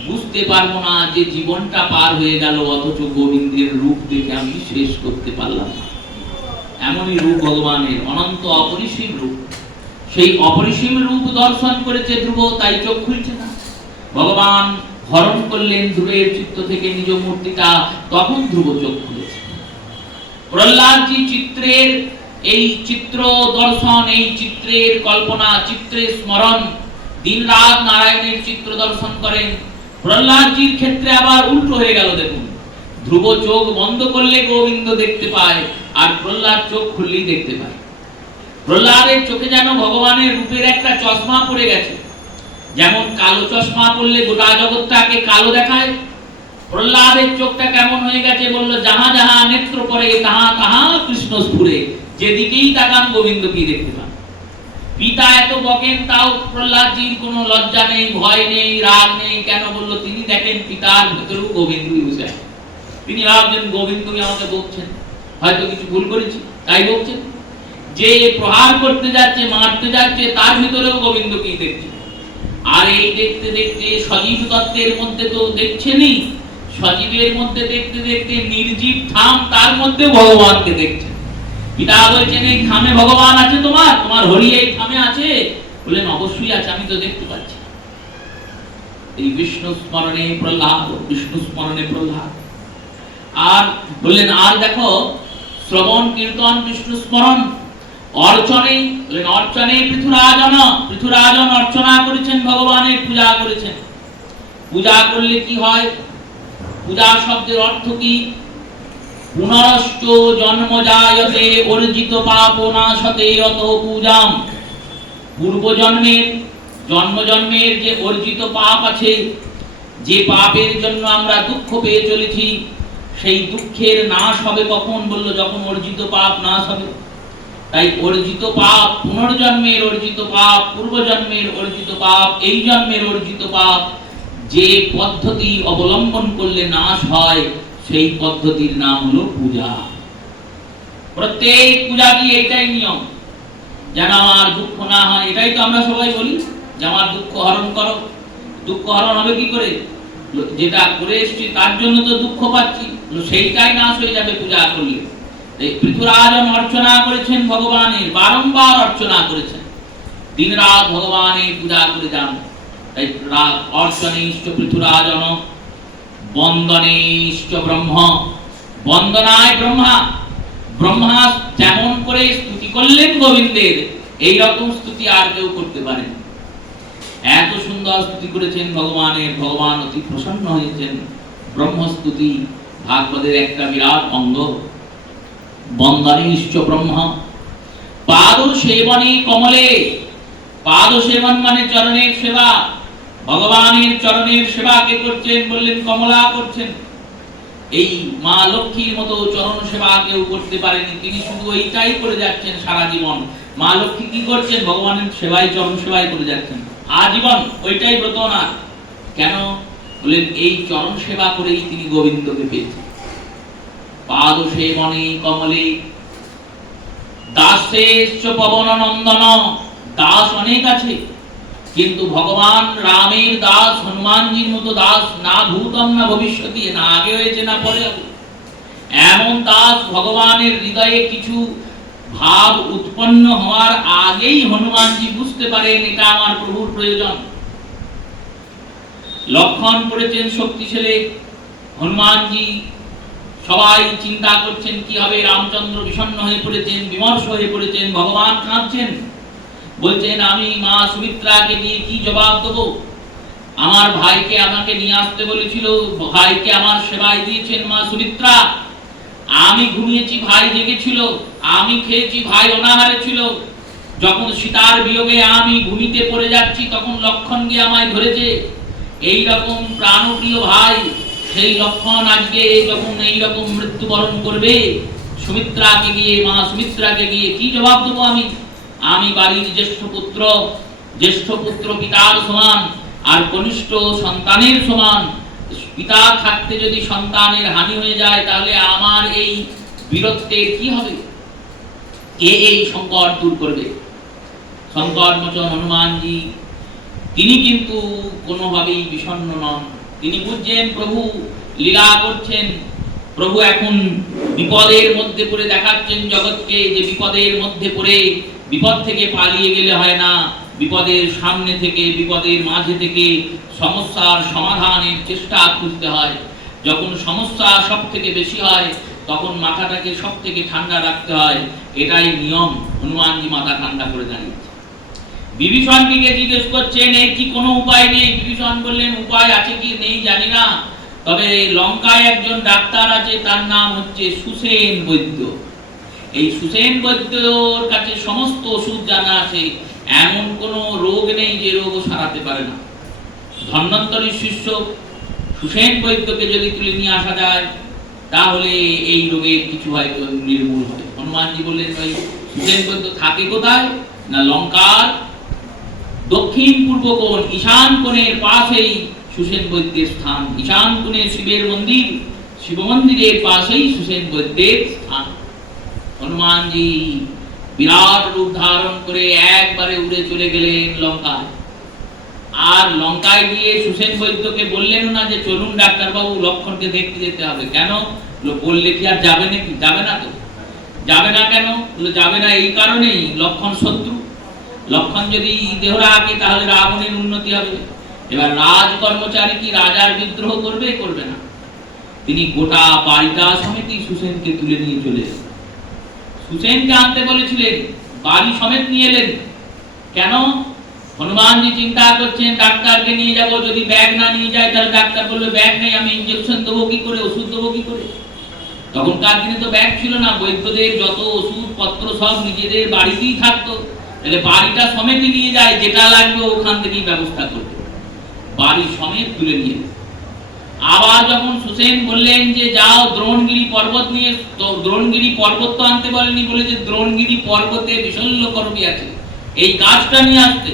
বুঝতে পারবো না যে জীবনটা পার হয়ে গেল, অথচ গোবিন্দের রূপ দেখে আমি শেষ করতে পারলাম না। এমনই রূপ ভগবানের, অনন্ত অপরিসীম রূপ। সেই অপরিসীম রূপ দর্শন করেছে ধ্রুব, তাই চোখ খুলছে না। ভগবান হরণ করলেন ধ্রুবের চিত্ত থেকে নিজ মূর্তিটা, তখন ধ্রুব চোখ খুলেছে। প্রহ্লাদজি চিত্রের এই চিত্র দর্শন, এই চিত্রের কল্পনা, চিত্রের স্মরণ, দিন রাত নারায়ণের চিত্র দর্শন করেন। প্রহ্লাদজির ক্ষেত্রে আবার উল্টো হয়ে গেল। দেখুন, ধ্রুব চোখ বন্ধ করলে গোবিন্দ দেখতে পায়, আর প্রহ্লাদ চোখ খুললেই দেখতে পায়। প্রহ্লাদের চোখে যেন ভগবানের রূপের একটা চশমা পড়ে গেছে। যেমন কালো চশমা পড়লে গোটা জগৎটাকে কালো দেখায়, প্রহ্লাদের চোখটা কেমন হয়ে গেছে, বলল যাহা যাহা নেত্র পড়ে তাহা তাহা কৃষ্ণ স্ফুরে। যেদিকেই তাকান গোবিন্দকেই দেখতে পান। পিতা এত বকেন, তাও প্রহ্লাদজির কোনো লজ্জা নেই, ভয় নেই, রাগ নেই। কেন বলল, তিনি দেখেন পিতার ভেতরেও গোবিন্দই বসে আছে। তিনি ভাবছেন গোবিন্দই আমাকে বকছেন, হয়তো কিছু ভুল করেছি তাই বকছেন। যে প্রহার করতে যাচ্ছে, মারতে যাচ্ছে, তার ভিতরেও গোবিন্দকেই দেখছে। আর এই দেখতে দেখতে সজীব তত্ত্বের মধ্যে তো দেখছেনই, সজীবের মধ্যে দেখতে দেখতে নির্জীব থাম, তার মধ্যে ভগবানকে দেখছেন। পিতা বলছেন এই থামে ভগবান আছে, তোমার তোমার হরি এই থামে আছে? বললেন অবশ্যই আছে, আমি তো দেখতে পাচ্ছি। এই বিষ্ণু স্মরণে প্রহ্লাদ, বিষ্ণু স্মরণে প্রহ্লাদ। আর বললেন আর দেখো, শ্রবণ কীর্তন বিষ্ণু স্মরণ, অর্চনে, বললেন অর্চনে পৃথুরাজন, পৃথুরাজন অর্চনা করেছেন, ভগবানের পূজা করেছেন। পূজা করলে কি হয়? পূজা শব্দের অর্থ কি? পুনরশ্চ জন্মজায়তে অর্জিত পাপ নাশতে অত পূজাম। পূর্বজন্মের, জন্মজন্মের যে অর্জিত পাপ আছে, যে পাপের জন্য আমরা দুঃখ পেয়ে চলেছি, সেই দুঃখের নাশ হবে কখন? বলল যখন অর্জিত পাপ নাশ হবে। তাই অর্জিত পাপ, পুনর্জন্মের অর্জিত পাপ, পূর্বজন্মের অর্জিত পাপ, এই জন্মের অর্জিত পাপ, যে পদ্ধতি অবলম্বন করলে নাশ হয়, সেই পদ্ধতির নাম হলো পূজা। প্রত্যেক পূজা কি এইটাই নিয়ম, যেন আমার দুঃখ না হয়। এটাই তো আমরা সবাই বলি যে আমার দুঃখ হরণ করো। দুঃখ হরণ হবে কি করে? যেটা করে এসেছি তার জন্য তো দুঃখ পাচ্ছি, সেইটাই নাশ হয়ে যাবে পূজা করলে। এই পৃথুরাজন অর্চনা করেছেন ভগবানের, বারংবার অর্চনা করেছেন, দিন রাত ভগবানের পূজা করে যান। তাই অর্চনেশ্চ পৃথুরাজন, বন্দনেশ্চ ব্রহ্ম, বন্দনায় ব্রহ্মা। ব্রহ্মা যেমন করে স্তুতি করলেন গোবিন্দের, এই রকম স্তুতি আর কেউ করতে পারেন। এত সুন্দর স্তুতি করেছেন ভগবানের, ভগবান অতি প্রসন্ন হয়েছেন। ব্রহ্মস্তুতি ভাগবতের একটা বিরাট অঙ্গ। বন্দনেশ্চ ব্রহ্ম, পাদ সেবনে কমলে। পাদ সেবন মানে চরণের সেবা। ভগবানের চরণের সেবা কে করছেন? বললেন কমলা করছেন। এই মা লক্ষ্মীর মতো চরণ সেবা কেউ করতে পারেনি, তিনি শুধু এইটাই করে যাচ্ছেন সারা জীবন। মা লক্ষ্মী কি করছেন? ভগবানের সেবায়, চরণ সেবায় করে যাচ্ছেন আজীবন, ওইটাই ব্রত না। কেন? বললেন এই চরণ সেবা করেই তিনি গোবিন্দকে পেয়েছেন। পাদ সেবনে কমলে, দাসেশ্চ পবন নন্দন। দাস অনেক আছে, কিন্তু ভগবান রামের দাস, হনুমানজির মতো দাস না ভূতম না ভবিষ্যতি, না আগে হয়েছে না পরে হবে। এমন দাস ভগবানের হৃদয়ে কিছু ভাব উৎপন্ন হওয়ার আগেই হনুমানজি বুঝতে পারেন এটা আমার প্রভুর প্রয়োজন। লক্ষণ করেছেন শক্তিশালী, হনুমানজি সবাই চিন্তা করছেন কি হবে। রামচন্দ্র বিষণ্ণ হয়ে পড়েছেন, বিমর্ষ হয়ে পড়েছেন, ভগবান কাঁদছেন, বলছেন আমি মা সুমিত্রাকে গিয়ে কি জবাব দেবো? আমার ভাইকে আমাকে নিয়ে আসতে বলেছিল, ভাইকে আমার সেবায় দিয়েছেন মা সুমিত্রা, আমি ঘুমিয়েছি ভাই জেগেছিল, আমি খেয়েছি ভাই অনাহারে ছিল, যখন সীতার বিয়োগে আমি ঘুমিতে পড়ে যাচ্ছি তখন লক্ষণ গিয়ে আমায় ধরেছে। এই রকম প্রাণপ্রিয় ভাই সেই লক্ষণ আজকে যখন এই রকম মৃত্যুবরণ করবে, সুমিত্রাকে গিয়ে মা সুমিত্রাকে গিয়ে কি জবাব দেবো আমি? আমি বাড়ির জ্যেষ্ঠ পুত্র পিতার সমান আর কনিষ্ঠ সন্তানের সমান। পিতা থাকতে যদি সন্তানের হানি হয়ে যায় তাহলে আমার এই বীরত্বের কি হবে? কে এই সংকট দূর করবে? সংকট মোচন হনুমানজি তিনি কিন্তু কোনোভাবেই বিষণ্ণ নন। তিনি বুঝছেন প্রভু লীলা করছেন, প্রভু এখন বিপদের মধ্যে পড়ে দেখাচ্ছেন জগৎকে যে বিপদের মধ্যে পড়ে বিপদ থেকে পালিয়ে গেলে হয় না, বিপদের সামনে থেকে বিপদের মাঝে থেকে সমস্যার সমাধানের চেষ্টা করতে হয়। যখন সমস্যা সব থেকে বেশি হয় তখন মাথাটাকে সব থেকে ঠান্ডা রাখতে হয়, এটাই নিয়ম। হনুমানজি মাথা ঠান্ডা করে দাঁড়িয়েছে। বিভীষণকে জিজ্ঞেস করছেন এই কি কোনো উপায় নেই? বিভীষণ বললেন উপায় আছে কি নেই জানি না, তবে লঙ্কায় একজন ডাক্তার আছে, তার নাম হচ্ছে সুসেন বৈদ্য। এই সুসেন বৈদ্যর কাছে সমস্ত ওষুধ জানা আছে, এমন কোনো রোগ নেই যে রোগ সারাতে পারে না। ধন্বন্তরীর শিষ্য সুসেন বৈদ্যকে যদি তুলে নিয়ে আসা যায় তাহলে এই রোগের কিছু হয়তো নির্মূল হবে। হনুমানজি বললেন ভাই সুসেন বৈদ্য থাকে কোথায়? না লঙ্কার দক্ষিণ পূর্ব কোণ ঈশান কোণের পাশেই সুসেন বৈদ্যের স্থান। ঈশান কোণে শিবের মন্দির, শিব মন্দিরের পাশেই সুসেন বৈদ্যের স্থান। হনুমানজি বিরাট রূপ ধারণ করে একবারে উড়ে চলে গেলেন লঙ্কায়। আর লঙ্কায় গিয়ে সুসেন বৈদ্যকে বললেন না যে চলুন ডাক্তারবাবু লক্ষণকে দেখতে যেতে হবে। কেন? বললে কি আর যাবে নাকি? যাবে না তো। যাবে না কেন? যাবে না এই কারণেই লক্ষণ শত্রু। লক্ষণ যদি দেহরা আগে তাহলে রাবণের উন্নতি হবে। এবার রাজ কর্মচারী কি রাজার বিদ্রোহ করবে? করবে না। তিনি গোটা বাড়িটা সমেত সুসেনকে তুলে নিয়ে চলে এলেন। সুসেনকে আনতে বলেছিলেন, বাড়ি সমেত নিয়ে এলেন। কেন? হনুমানজি চিন্তা করছেন ডাক্তারকে নিয়ে যাব, যদি ব্যাগ না নিয়ে যায় তাহলে ডাক্তার বলবে ব্যাগ নেই, আমি ইনজেকশন দেবো কি করে, ওষুধ দেবো কি করে? তখনকার দিনে তো ব্যাগ ছিল না, বৈদ্যদের যত ওষুধ পত্র সব নিজেদের বাড়িতেই থাকতো। তাহলে বাড়িটা সমেত নিয়ে যায়, যেটা লাগবে ওখান থেকেই ব্যবস্থা করবে। বাড়ি সমেত তুলে নিয়ে আবার যখন সুসেন বললেন যে যাও দ্রোণগিরি পর্বত নিয়ে, দ্রোণগিরি পর্বত তো আনতে বলেনি, বলে যে দ্রোণগিরি পর্বতে বিশল্য করবি আছে, এই গাছটা নিয়ে আসতে।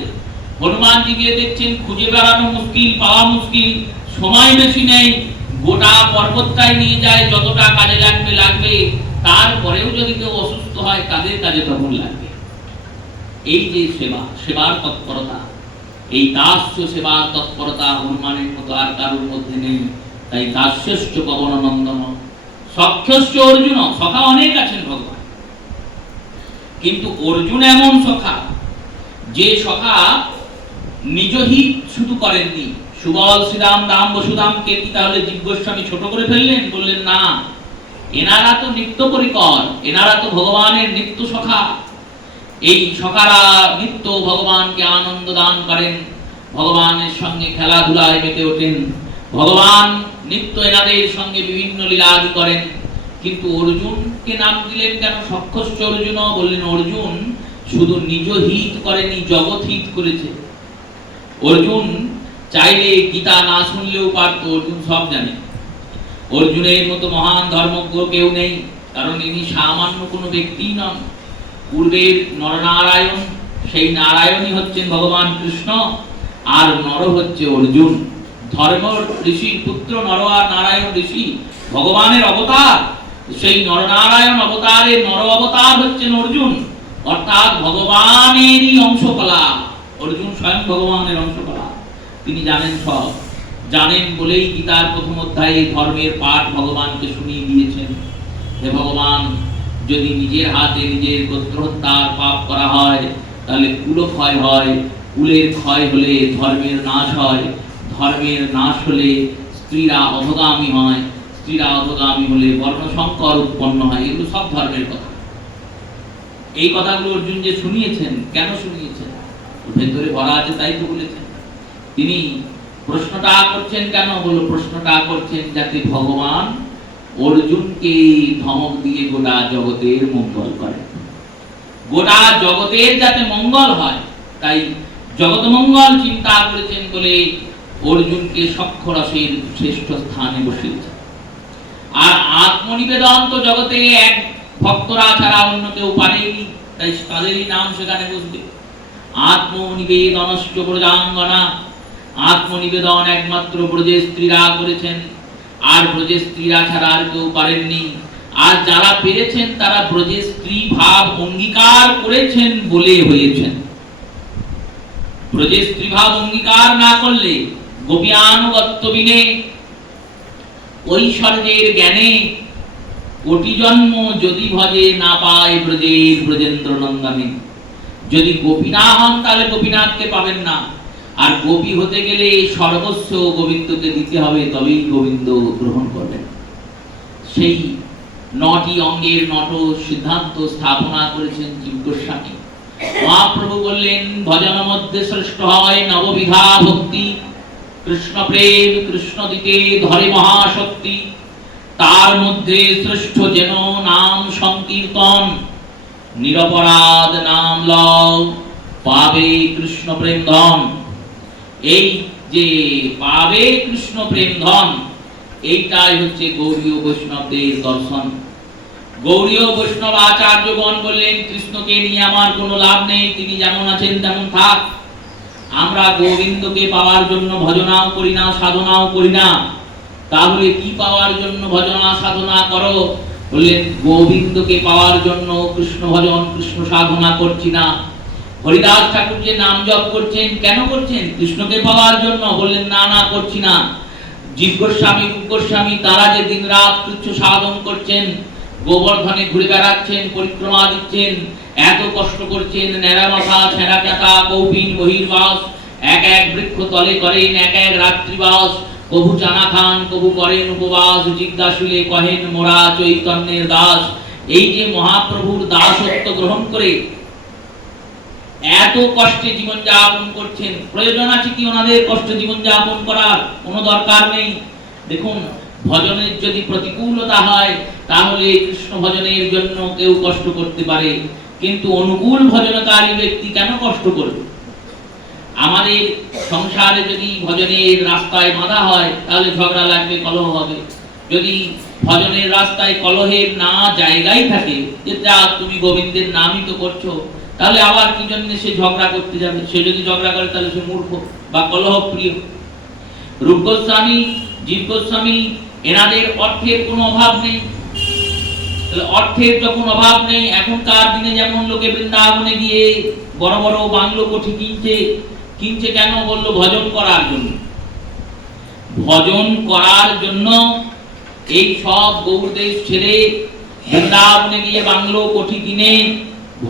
হনুমানজি গিয়ে দেখছেন খুঁজে বেড়ানো মুশকিল, পাওয়া মুশকিল, সময় বেশি নেই, গোটা পর্বতটাই নিয়ে যায়, যতটা কাজে লাগবে লাগবে, তারপরেও যদি কেউ অসুস্থ হয় তাদের কাজে তখন লাগবে। এই যে সেবা, সেবার তৎপরতা, এই দাস্য সেবার তৎপরতা হনুমানের মতো আর কারোর মধ্যে নেই। তাই দাস্যশ্চ পবন নন্দন সখ্যশ্চ অর্জুন। সখা অনেক আছেন ভগবান, কিন্তু অর্জুন এমন সখা যে সখা নিজ হিত শুধু করেননি। সুবল শ্রীরাম রাম বসুদামকে কি তাহলে জীব গোস্বামী ছোট করে ফেললেন? বললেন না, এনারা তো নিত্য পরিকর, এনারা তো ভগবানের নিত্য সখা। এই সখারা নিত্য ভগবানকে আনন্দ দান করেন, ভগবানের সঙ্গে খেলাধুলায় মেতে ওঠেন, ভগবান নিত্য এনাদের সঙ্গে বিভিন্ন লীলা আদি করেন। কিন্তু অর্জুনকে নাম দিলেন কেন সখ্যশ্চ অর্জুন? বললেন অর্জুন শুধু নিজ হিত করেনি, জগৎ হিত করেছে। অর্জুন চাইলে গীতা না শুনলেও পারত, অর্জুন সব জানে। অর্জুনের মতো মহান ধর্মজ্ঞ কেউ নেই, কারণ ইনি সামান্য কোনো ব্যক্তি নন। পূর্বের নরনারায়ণ, সেই নারায়ণই হচ্ছেন ভগবান কৃষ্ণ, আর নর হচ্ছে অর্জুন। ধর্ম ঋষির পুত্র নর আর নারায়ণ ঋষি ভগবানের অবতার। সেই নরনারায়ণ অবতারের নর অবতার হচ্ছেন অর্জুন, অর্থাৎ ভগবানেরই অংশকলা। অর্জুন স্বয়ং ভগবানের অংশকলা, তিনি জানেন সব। জানেন বলেই গীতার প্রথম অধ্যায়ে ধর্মের পাঠ ভগবানকে শুনিয়ে দিয়েছেন। হে ভগবান, যদি নিজের হাতে নিজের গোত্র হত্যার পাপ করা হয় তাহলে কুলক্ষয় হয়, কুলের ক্ষয় হলে ধর্মের নাশ হয়, ধর্মের নাশ হলে স্ত্রীরা অধগামী হয়, স্ত্রীরা অধগামী হলে বর্ণসংকর উৎপন্ন হয়, এগুলো সব ধর্মের কথা। এই কথাগুলো অর্জুন যে শুনিয়েছেন, কেন শুনিয়েছেন? ভেতরে ভরা আছে তাই তো বলেছেন। তিনি প্রশ্নটা করছেন কেন? বলল প্রশ্নটা করছেন যাতে ভগবান অর্জুনকে ধমক দিয়ে গোটা জগতের মঙ্গল করে, গোটা জগতের যাতে মঙ্গল হয়, তাই জগৎ মঙ্গল চিন্তা করেছেন বলে অর্জুনকে সক্ষরসের শ্রেষ্ঠ স্থানে বসিয়েছে। আর আত্মনিবেদন তো জগতে এক ভক্তরা ছাড়া অন্য কেউ পারেনি, তাই তাদেরই নাম সেখানে বসবে। আত্মনিবেদনশ্চ ব্রজাঙ্গনা, আত্মনিবেদন একমাত্র ব্রজের স্ত্রীরা করেছেন, আর ব্রজের স্ত্রীরা ছাড়া আর কেউ পারেননি। আর যারা পেরেছেন তারা ব্রজের স্ত্রী ভাব অঙ্গীকার করেছেন বলে হয়েছেন। ব্রজের স্ত্রী ভাব অঙ্গীকার না করলে গোপীয়ানুগত্য বিনে ঐশ্বর্যের জ্ঞানে কোটি জন্ম যদি ভজে না পায় ব্রজের ব্রজেন্দ্র নন্দনে। যদি গোপী না হন তাহলে গোপীনাথকে পাবেন না, আর গোপী হতে গেলে সর্বস্ব গোবিন্দকে দিতে হবে, তবেই গোবিন্দ গ্রহণ করবেন। সেই 9টি অঙ্গের নট সিদ্ধান্ত স্থাপনা করেছেন জীব গোস্বামী। মহাপ্রভু বললেন ভজন মধ্যে শ্রেষ্ঠ হয় নববিধা ভক্তি, কৃষ্ণ প্রেম কৃষ্ণ দিতে ধরে মহাশক্তি। তার মধ্যে শ্রেষ্ঠ যেন নাম সংকীর্তন, নিরপরাধ নাম লও পাবে কৃষ্ণ প্রেম ধন। এই যে পাবে কৃষ্ণ প্রেম ধন, এইটাই হচ্ছে গৌড়ীয় বৈষ্ণবদের দর্শন। গৌড়ীয় বৈষ্ণব আচার্যগণ বললেন কৃষ্ণকে নিয়ে আমার কোনো লাভ নেই, তিনি যেমন আছেন তেমন থাক। আমরা গোবিন্দকে পাওয়ার জন্য ভজনাও করি না, সাধনাও করি না। তাহলে কি পাওয়ার জন্য ভজনা সাধনা করো? বললেন গোবিন্দকে পাওয়ার জন্য কৃষ্ণ ভজন কৃষ্ণ সাধনা করছি না। হরিদাস ঠাকুর যে নাম জপ করছেন, কেন করছেন? কৃষ্ণকে পাওয়ার জন্য। বললেন না না করছি না। জীব গোস্বামী রূপ গোস্বামী তারা যে দিন রাত তুচ্ছ সাধন করছেন, গোবর্ধনে ঘুরে বেড়াচ্ছেন, পরিক্রমা দিচ্ছেন, এত কষ্ট করছেন, নেড়া মাথা ছেঁড়া কাটা কৌপিন বহির্বাস, এক এক বৃক্ষ তলে করেন এক এক রাত্রিবাস, কবু চানা খান কবু করেন উপবাস, জিজ্ঞাসুলে কহেন মোরা চৈতন্যের দাস। এই যে মহাপ্রভুর দাসত্ব গ্রহণ করে এত কষ্টে জীবন যাপন করছেন, প্রয়োজন আছে কি ওনাদের কষ্ট জীবন যাপন করার? কোনো দরকার নেই। দেখুন, ভজনের যদি প্রতিকূলতা হয় তাহলে কৃষ্ণ ভজনের জন্য কেউ কষ্ট করতে পারে, কিন্তু অনুকূল ভজনকারী ব্যক্তি কেন কষ্ট করবে? আমাদের সংসারে যদি ভজনের রাস্তায় বাধা হয় তাহলে ঝগড়া লাগবে, কলহ হবে। যদি ভজনের রাস্তায় কলহের না জায়গায় থাকে, যে যা তুমি গোবিন্দের নামই তো করছো, তাহলে আবার কি জন্য সে ঝগড়া করতে যাবে? সে যদি ঝগড়া করে তাহলে সে মূর্খ বা কলহ প্রিয়। রূপ গোস্বামী জীব গোস্বামী এনাদের অর্থের কোনো অভাব নেই। অর্থের যখন অভাব নেই, এখনকার দিনে যেমন লোকে বৃন্দাবনে গিয়ে বড় বড় বাংলো কোঠি কিনছে কেন? বললো ভজন করার জন্য। ভজন করার জন্য এই সব গৌরদেশ ছেড়ে বৃন্দাবনে গিয়ে বাংলো কোঠি কিনে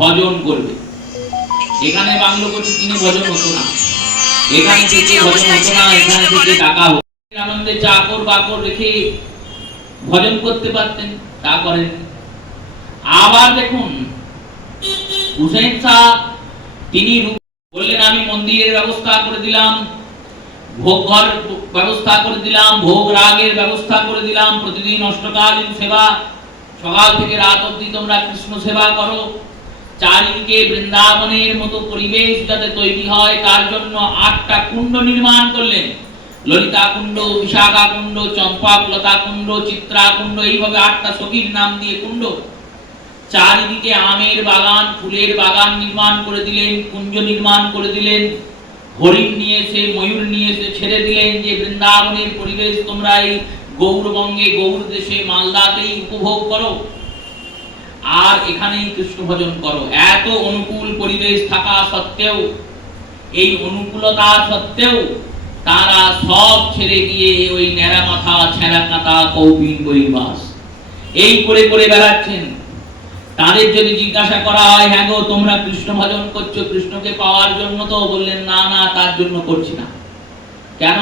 ভজন করবে। এখানে বাংলো কোঠি কিনে ভজন হতো না, এখানে থেকে ভজন হতো না, এখানে থেকে টাকা হতো। আনন্দে চাকর বাকর রেখে ভজন করতে পারতেন, তা করেন। আবার দেখুন হুসেন শাহ তিনি বললেন আমি মন্দিরের ব্যবস্থা করে দিলাম, ভোগ ঘর ব্যবস্থা করে দিলাম, ভোগ রাগের ব্যবস্থা করে দিলাম, প্রতিদিন অষ্টকালীন সেবা, সকাল থেকে রাত অবধি তোমরা কৃষ্ণ সেবা করো। চারিদিকে বৃন্দাবনের মতো পরিবেশ যাতে তৈরি হয় তার জন্য 8টা কুণ্ড নির্মাণ করলেন। ললিতা কুণ্ড, বিশাখা কুণ্ড, চম্পাকলতা কুণ্ড, চিত্রা কুণ্ড, এইভাবে 8টা সখীর নাম দিয়ে কুণ্ড। চারিদিকে আমের বাগান, ফুলের বাগান নির্মাণ করে দিলেন, কুঞ্জ নির্মাণ করে দিলেন। হরিণ নিয়ে এসে, ময়ূর নিয়ে এসে ছেড়ে দিলেন যে বৃন্দাবনের পরিবেশ তোমরা এই গৌরবঙ্গে, গৌর দেশে, মালদাতেই উপভোগ করো, আর এখানেই কৃষ্ণ ভজন করো। এত অনুকূল পরিবেশ থাকা সত্ত্বেও, এই অনুকূলতা সত্ত্বেও তারা সব ছেড়ে গিয়ে ওই নেড়া মাথা ছেঁড়া কাঁটা কৌপিন বহির্বাস এই করে করে বেড়াচ্ছেন। তাদের যদি জিজ্ঞাসা করা হয় হ্যাঁ গো তোমরা কৃষ্ণ ভজন করছো কৃষ্ণকে পাওয়ার জন্য, তো বললেন না না তার জন্য করছি না। কেন?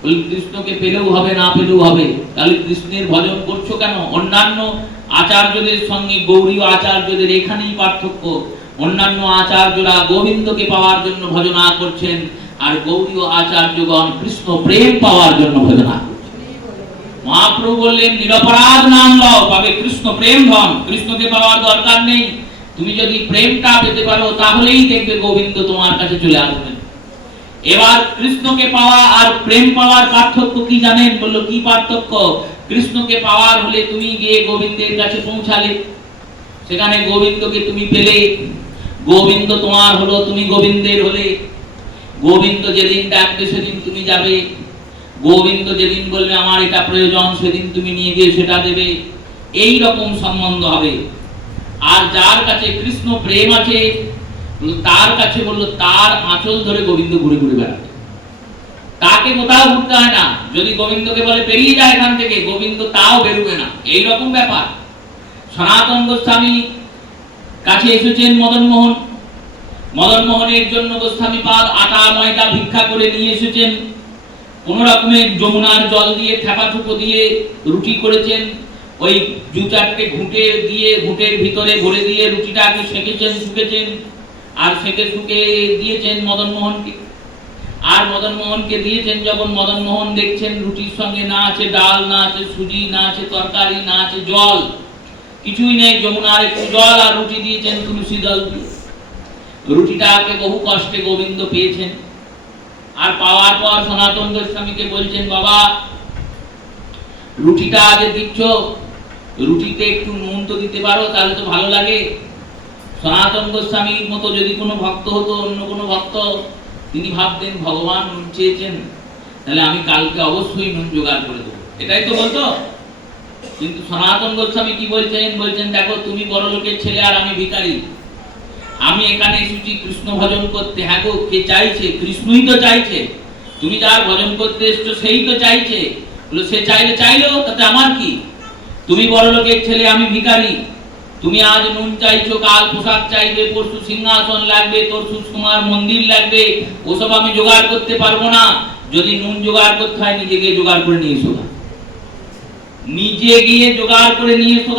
বলে কৃষ্ণকে পেলেও হবে, না পেলেও হবে, তাহলে কৃষ্ণের ভজন করছো কেন? অন্যান্য আচার্যদের সঙ্গে গৌরীয় আচার্যদের এখানেই পার্থক্য। অন্যান্য আচার্যরা গোবিন্দকে পাওয়ার জন্য ভজনা করছেন, আর গৌরীয় আচার্যগণ কৃষ্ণ প্রেম পাওয়ার জন্য ভজনা করছেন। মহাপ্রভু বললেন, নিরপরাধ নাম লও, পাবে কৃষ্ণ প্রেম ধন। কৃষ্ণকে পাওয়ার দরকার নেই, তুমি যদি প্রেমটা পেতে পারো তাহলেই দেখবে গোবিন্দ তোমার কাছে চলে আসবেন। এবার কৃষ্ণকে পাওয়া আর প্রেম পাওয়ার পার্থক্য কি জানেন? বললো, কি পার্থক্য? কৃষ্ণকে পাওয়ার হলে তুমি গিয়ে গোবিন্দের কাছে পৌঁছালে, সেখানে গোবিন্দকে তুমি পেলে, গোবিন্দ তোমার হলো, তুমি গোবিন্দের হলে। গোবিন্দ যেদিন ডাকবে সেদিন তুমি যাবে, গোবিন্দ যেদিন বলবে আমার এটা প্রয়োজন সেদিন তুমি নিয়ে গিয়ে সেটা দেবে, এই রকম সম্বন্ধ হবে। আর যার কাছে কৃষ্ণ প্রেম আছে তার কাছে বললো তার আঁচল ধরে গোবিন্দ ঘুরে ঘুরে বেড়াবে, তাকে কোথাও ঘুরতে হয় না। যদি গোবিন্দকে বলে বেরিয়ে যায় এখান থেকে, গোবিন্দ তাও বেরোবে না, এই রকম ব্যাপার। সনাতন গোস্বামী কাছে এসেছেন মদনমোহন, মদনমোহনের জন্য গোস্বামী পাদ আটা ময়দা ভিক্ষা করে নিয়ে এসেছেন। কোন রকমে যমুনার জল দিয়ে থেপাথুপো দিয়ে রুটি করেছেন, ওই দু চারটে ঘুঁটে দিয়ে ঘুঁটের ভিতরে ভরে দিয়ে রুটিটাকে সেঁকেছেন, শুকেছেন, আর সেঁকে শুকে দিয়েছেন মদনমোহনকে। আর মদনমোহনকে দিয়েছেন যখন, মদনমোহন দেখছেন রুটির সঙ্গে না আছে ডাল, না আছে সুজি, না আছে তরকারি, না আছে জল, কিছুই নেই, যমুনার একটু জল আর রুটি দিয়েছেন তুলসী দল দিয়ে। রুটিটাকে বহু কষ্টে গোবিন্দ পেয়েছেন। আর পাওয়ার পর সনাতন গোস্বামীকে বলছেন, বাবা রুটিটা যে দিচ্ছ, রুটিতে একটু নুন তো দিতে পারো, তাহলে তো ভালো লাগে। সনাতন গোস্বামীর মতো যদি কোনো ভক্ত হতো, অন্য কোনো ভক্ত, তিনি ভাবতেন ভগবান নুন চেয়েছেন, তাহলে আমি কালকে অবশ্যই নুন জোগাড় করে দেবো, এটাই তো বলতো। কিন্তু সনাতন গোস্বামী কি বলছেন? বলছেন, দেখো তুমি বড় লোকের ছেলে আর আমি ভিখারি, আমি এখানে এসেছি কৃষ্ণ ভজন করতে। হ্যাঁ গো, কে চাইছে? কৃষ্ণই তো চাইছে, তুমি যার ভজন করতে এসছো সেই তো চাইছে। বলে সে চাইলে চাইলো, তাতে আমার কি? তুমি বড় লোকের ছেলে, আমি ভিখারি। তুমি আজ নুন চাইছো, কাল পোশাক চাইবে, পরশু সিংহাসন লাগবে, তরশু তোমার মন্দির লাগবে, ওসব আমি জোগাড় করতে পারবো না। যদি নুন জোগাড় করতে হয় নিজে গিয়ে জোগাড় করে নিয়ে এসো, নিজে গিয়ে জোগাড় করে নিয়ে এসো।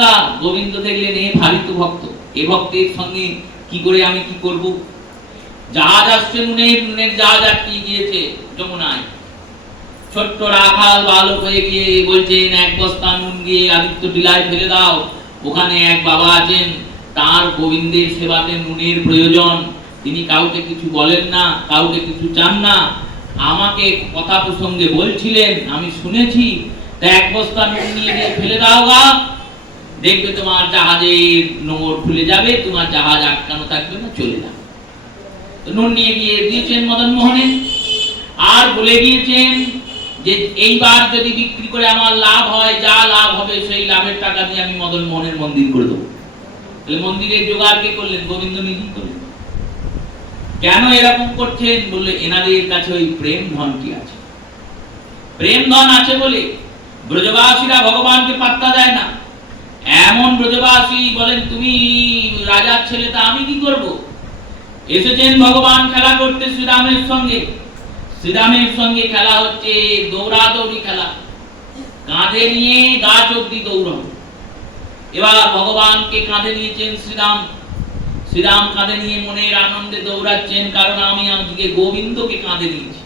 গোবিন্দ দেখলেন এ ভারী তো ভক্ত, এ ভক্তের সঙ্গে কি করে আমি কি করব? জাহাজ আসছে, নুনের জাহাজ আটকে গিয়েছে যমুনায়। ছোট্ট রাখাল বালক হয়ে গিয়ে বলছেন, এক বস্তা নুন গিয়ে আদিত্য টিলায় ফেলে দাও, ওখানে এক বাবা আছেন, তার গোবিন্দের সেবাতে নুনের প্রয়োজন, তিনি কাউকে কিছু বলেন না, কাউকে কিছু চান না, আমাকে কথা প্রসঙ্গে বলছিলেন, আমি শুনেছি, তা এক বস্তা নুন নিয়ে গিয়ে ফেলে দাও গা, দেখবে তোমার জাহাজের নোঙর খুলে যাবে, তোমার জাহাজ আটকানো থাকবে না, চলে যাবে। নুন নিয়ে গিয়ে দিয়েছেন মদনমোহনে, আর বলে গিয়েছেন যে এইবার যদি বিক্রি করে আমার লাভ হয়, যা লাভ হবে সেই লাভের টাকা দিয়ে আমি মদনমোহনের মন্দির করে দেবো। তাহলে মন্দিরের জোগাড় কে করলেন? গোবিন্দ নিজেই করলেন। কেন এরকম করছেন? বললে এনাদের কাছে ওই প্রেম ধনটি আছে, প্রেম ধন আছে বলে ব্রজবাসীরা ভগবানকে পাত্তা দেয় না। এমন ব্রজবাসী বলেন, তুমি রাজার ছেলে, তা আমি কি করব? এসেছেন ভগবান খেলা করতে শ্রীরামের সঙ্গে, শ্রীরামের সঙ্গে খেলা হচ্ছে দৌড়াদৌড়ি খেলা, কাঁধে নিয়ে গাছ অব্দি দৌড়ানো। এবার ভগবানকে কাঁধে নিয়েছেন শ্রীরাম, শ্রীরাম কাঁধে নিয়ে মনের আনন্দে দৌড়াচ্ছেন, কারণ আমি আজকে গোবিন্দকে কাঁধে নিয়েছি।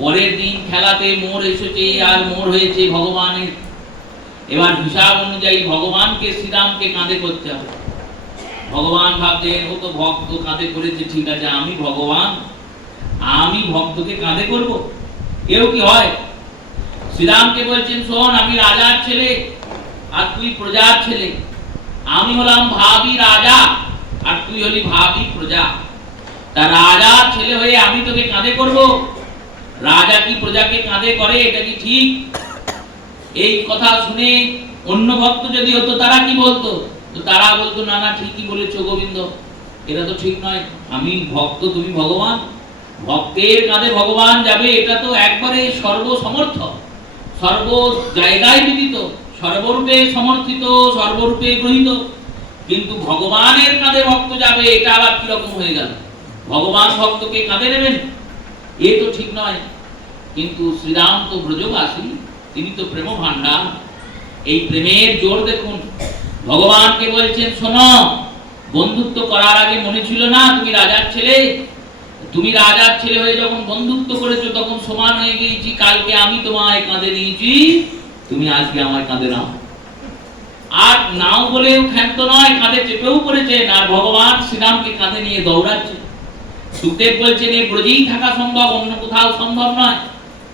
পরের দিন খেলাতে মোর এসেছে, আর মোর হয়েছে ভগবানের। এবার হিসাব অনুযায়ী ভগবানকে শ্রীরামকে কাঁধে করতে হবে। ভগবান ভাবতেন ও তো ভক্ত কাঁধে করেছে, ঠিক আছে, আমি ভগবান, আমি ভক্তকে কাঁধে করব, এও কি হয়? শ্রীরামকে বলছেন, শোন, আমি রাজার ছেলে আর তুই প্রজার ছেলে, আমি হলাম ভাবি রাজা আর তুই হলি ভাবি প্রজা। তা রাজার ছেলে হয়ে আমি তোকে কাঁধে করব? রাজা কি প্রজাকে কাঁধে করে? এটা কি ঠিক? এই কথা শুনে অন্য ভক্ত যদি হতো তারা কি বলতো? তো তারা বলতো, না না, ঠিকই বলেছো গোবিন্দ, এটা তো ঠিক নয়, আমি ভক্ত, তুমি ভগবান, ভক্তের কাঁধে ভগবান যাবে, এটা তো একবারে সর্বসমর্থ, সর্ব জায়গায় বিদিত, সর্বরূপে সমর্থিত, সর্বরূপে গৃহীত। কিন্তু ভগবানের কাঁধে ভক্ত যাবে, এটা আবার কিরকম হয়ে গেল? ভগবান ভক্তকে কাঁধে নেবেন, এ তো ঠিক নয়। কিন্তু শ্রীরাম তো ব্রজবাসী, তিনি তো প্রেম ভান্ডার। এই প্রেমের জোর দেখুন, ভগবানকে বলছেন শোনো, বন্ধুত্ব করার আগে মনে ছিল না তুমি রাজার ছেলে? তুমি রাজার ছেলে হয়ে যখন বন্ধুত্ব করেছো তখন সমান হয়ে গিয়েছি। কালকে আমি তোমায় কাঁধে নিয়েছি, তুমি আজকে আমায় কাঁধে নাও। আর নাও বলেও ক্ষান্ত নয়, কাঁধে চেপেও পড়েছেন, আর ভগবান শ্রীরামকে কাঁধে নিয়ে দৌড়াচ্ছে। সুখদেব বলছেন এই ব্রজেই থাকা সম্ভব, অন্য কোথাও সম্ভব নয়।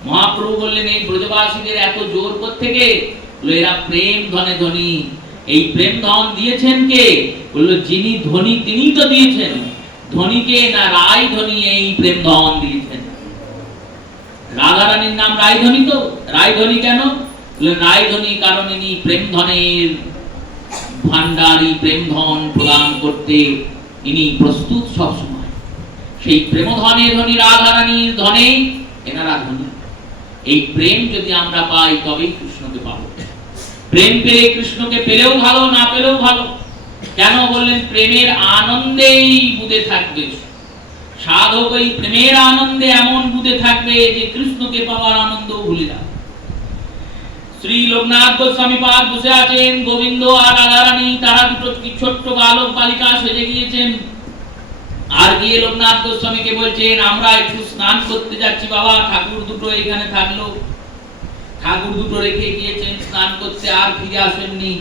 মহাপ্রভু বললেন এই ব্রজবাসীদের এত জোর কোত্থেকে? এরা প্রেম ধনে ধনী। এই প্রেম ধন দিয়েছেন কে? বললো যিনি ধনী তিনি তো দিয়েছেন। ধনীকে না রায় ধনী এই প্রেম ধন দিয়েছেন। রাধা রানীর নাম রায় ধনী, তো রায় ধনী কেন? রায় ধনী কারণ ইনি প্রেম ধনের ভান্ডারী, প্রেম ধন প্রদান করতে ইনি প্রস্তুত সব সময়। সেই প্রেম ধনে ধনী রাধা রানীর ধনে এনারা ধনী। এই প্রেম যদি আমরা পাই তবেই কৃষ্ণকে পাবো। প্রেম পেলে কৃষ্ণকে পেলেও ভালো, না পেলেও ভালো। কেন বললেন? প্রেমের আনন্দেই বুঁদে থাকবে সাধক। ওই প্রেমের আনন্দে এমন বুঁদে থাকবে যে কৃষ্ণকে পাওয়ার আনন্দ ভুলে যাবে। শ্রী লোকনাথ গোস্বামী পাদ বসে আছেন, গোবিন্দ আর রাধা রানী তারা দুটো ছোট্ট বালক বালিকা সেজে গিয়েছেন। আর গিয়ে লোকনাথ গোস্বামীকে বলছেন আমরা একটু স্নান করতে যাচ্ছি বাবা। ঠাকুর দুটো এখানে থাকলো। ঠাকুর দুটো রেখে গিয়েছেন স্নান করতে, আর ফিরে আসেননি।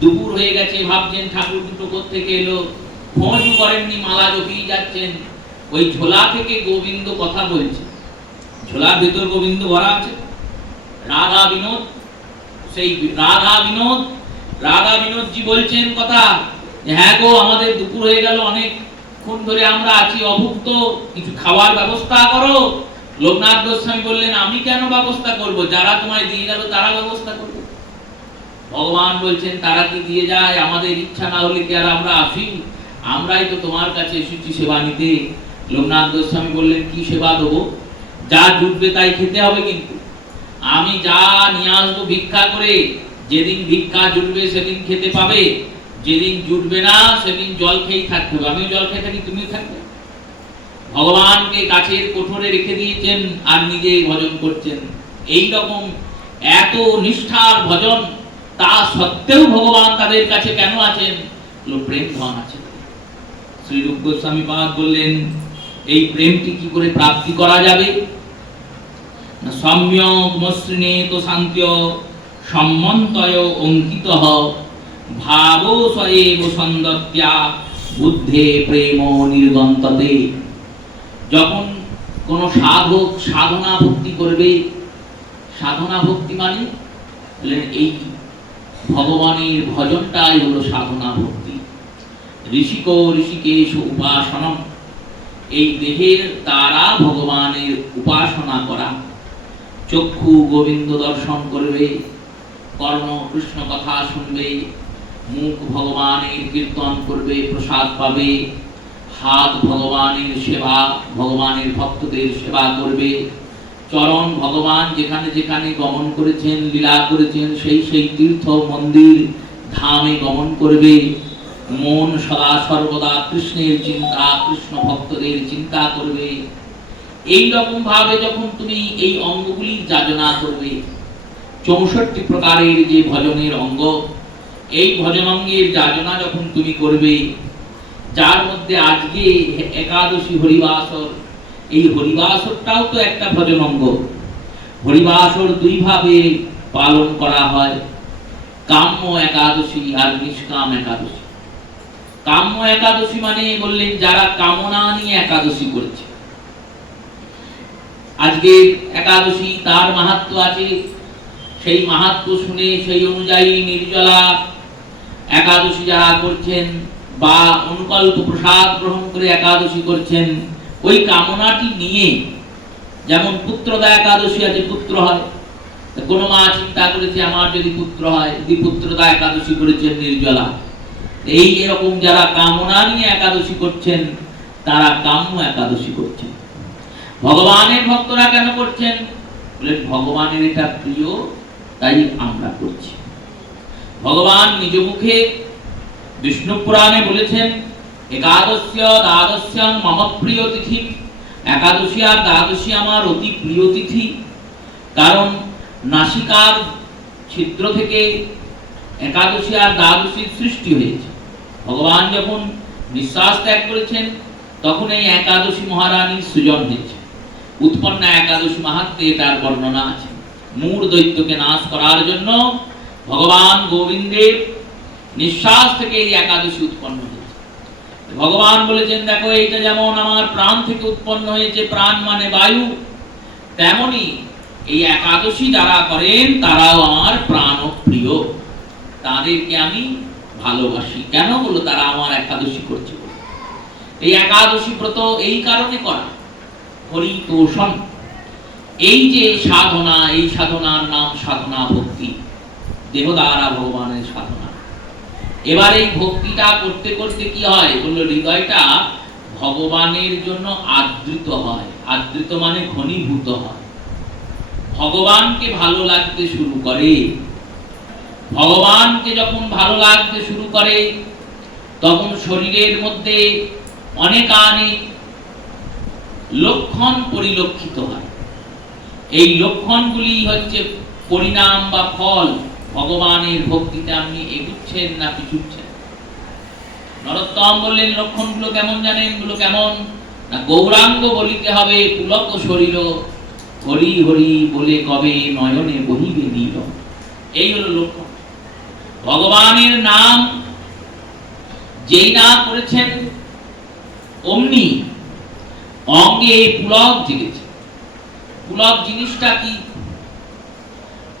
দুপুর হয়ে গেছে, ভাবছেন ঠাকুর দুটো কোত্থেকে এলো, খোঁজও করেননি, মালা জপিয়ে যাচ্ছেন। ওই ঝোলা থেকে গোবিন্দ কথা বলছে, ঝোলার ভিতর গোবিন্দ ভরা আছে। রাধা বিনোদ, সেই রাধা বিনোদজি বলছেন কথা, হ্যাঁ গো আমাদের দুপুর হয়ে গেল, অনেকক্ষণ ধরে আমরা আছি অভুক্ত, কিছু খাওয়ার ব্যবস্থা করো। লোকনাথ গোস্বামী বললেন আমি কেন ব্যবস্থা করব? যারা তোমায় দিয়ে গেল তারা ব্যবস্থা করবে। ভগবান বলছেন তারা কি দিয়ে যায়? আমাদের ইচ্ছা না হলে কি আর আমরা আসি? আমরাই তো তোমার কাছে এসেছি সেবা নিতে। লোকনাথ গোস্বামী বললেন কি সেবা দেবো? যা জুটবে তাই খেতে হবে, কিন্তু আমি যা নিয়ে আসবো ভিক্ষা করে, যেদিন ভিক্ষা জুটবে সেদিন খেতে পাবে, যেদিন জুটবে না সেদিন জল খেয়েই থাকতে হবে। আমিও জল খেয়ে থাকি, তুমিও থাকবে। ভগবানকে গাছের কোঠরে রেখে দিয়েছেন আর নিজে ভজন করছেন। এই রকম এত নিষ্ঠার ভজন, তা সত্ত্বেও ভগবান তাদের কাছে কেন আছেন? প্রেম ধন আছে। শ্রী রূপ গোস্বামী পাদ বললেন এই প্রেমটি কি করে প্রাপ্তি করা যাবে? সম্যক মসৃণেত শান্ত্য সম্মন্তয় অঙ্কিতঃ ভাবো স্বয়েব সন্দত্যা বুদ্ধে প্রেম নির্গন্ততে। যখন কোন সাধক সাধনা ভক্তি করবে, সাধনা ভক্তি মানে এই ভগবানের ভজনটাই হলো সাধনা ভক্তি। ঋষিক ঋষিকেশ উপাসনম, এই দেহের দ্বারা ভগবানের উপাসনা করা। চক্ষু গোবিন্দ দর্শন করবে, কর্ণ কৃষ্ণ কথা শুনবে, মুখ ভগবানের কীর্তন করবে, প্রসাদ পাবে, হাত ভগবানের সেবা, ভগবানের ভক্তদের সেবা করবে, চরণ ভগবান যেখানে যেখানে গমন করেছেন, লীলা করেছেন, সেই সেই তীর্থ মন্দির ধামে গমন করবে। মন সদা সর্বদা কৃষ্ণের চিন্তা, কৃষ্ণ ভক্তদের চিন্তা করবে। এই রকম ভাবে যখন তুমি এই অঙ্গগুলির যাজনা করবে, 64 প্রকারের যে ভজনের অঙ্গ, এই ভজন অঙ্গের যাজনা যখন তুমি করবে, যার মধ্যে আজকে একাদশী হরিবাসর, এই হরিবাসরটাও তো একটা ভজন অঙ্গ। হরিবাসর দুই ভাবে পালন করা হয়, কাম্য একাদশী আর নিষ্কাম একাদশী। কাম্য একাদশী মানে বললেন যারা কামনা নিয়ে একাদশী করছে। আজকে একাদশী তার মাহাত্ম্য আছে, সেই মাহাত্ম্য শুনে সেই অনুযায়ী নির্জলা একাদশী যারা করছেন বা অনুকল্প প্রসাদ গ্রহণ করে একাদশী করছেন, ওই কামনাটি নিয়ে, যেমন পুত্রদা একাদশী আছে, পুত্র হয়, কোন মা চিন্তা করেছে আমার যদি পুত্র হয়, যদি পুত্রদা একাদশী করেছেন নির্জলা। এই এরকম যারা কামনা নিয়ে একাদশী করছেন তারা কাম্য একাদশী করছেন। ভগবানের ভক্তরা কেন করছেন? বলেন ভগবানের এটা প্রিয়, তাই আমরা করছি। ভগবান নিজ মুখে বিষ্ণু পুরাণে বলেছেন একাদশ্য দ্বাদশ্যাং মম প্রিয় তিথি একাদশী আর দ্বাদশী আমার অতি প্রিয় তিথি, কারণ নাসিকার ছিদ্র থেকে একাদশী আর দ্বাদশীর সৃষ্টি হয়েছে। ভগবান যখন নিঃশ্বাস ত্যাগ করেছেন তখন এই একাদশী মহারানীর সৃজন হয়েছে। উৎপন্না একাদশী মাহাত্ম্যে তার বর্ণনা আছে। মূঢ় দৈত্যকে নাশ করার জন্য ভগবান গোবিন্দের নিঃশ্বাস থেকে এই একাদশী উৎপন্ন হয়েছে। ভগবান বলেছেন, দেখো এইটা যেমন আমার প্রাণ থেকে উৎপন্ন হয়েছে, প্রাণ মানে বায়ু, তেমনি এই একাদশী যারা করেন তারাও আমার প্রাণ প্রিয়, তাদেরকে আমি ভালোবাসি। কেন বলো? তারা আমার একাদশী করছে। এই একাদশী ব্রত এই কারণে করা, হরিতোষণ। এই যে সাধনা, এই সাধনার নাম সাধনা ভক্তি, দেহ দ্বারা ভগবানের সাধনা। এবার এই ভক্তিটা করতে করতে কি হয় বললো, হৃদয়টা ভগবানের জন্য আদৃত হয়। আদৃত মানে ঘনীভূত হয়, ভগবানকে ভালো লাগতে শুরু করে। ভগবানকে যখন ভালো লাগতে শুরু করে তখন শরীরের মধ্যে অনেকানেক লক্ষণ পরিলক্ষিত হয়। এই লক্ষণগুলি হচ্ছে পরিণাম বা ফল। ভগবানের ভক্তিতে আপনি এগুচ্ছেন না পিছুচ্ছেন। নরোত্তম বললেন, লক্ষণগুলো কেমন জানেন? গুলো কেমন না, গৌরাঙ্গ বলিতে হবে পুলক শরীর, হরি হরি বলে কবে নয়নে বহিবে নীল। এই হলো লক্ষণ। ভগবানের নাম যেই না করেছেন অমনি অঙ্গে পুলক জেগেছে। পুলক জিনিসটা কি?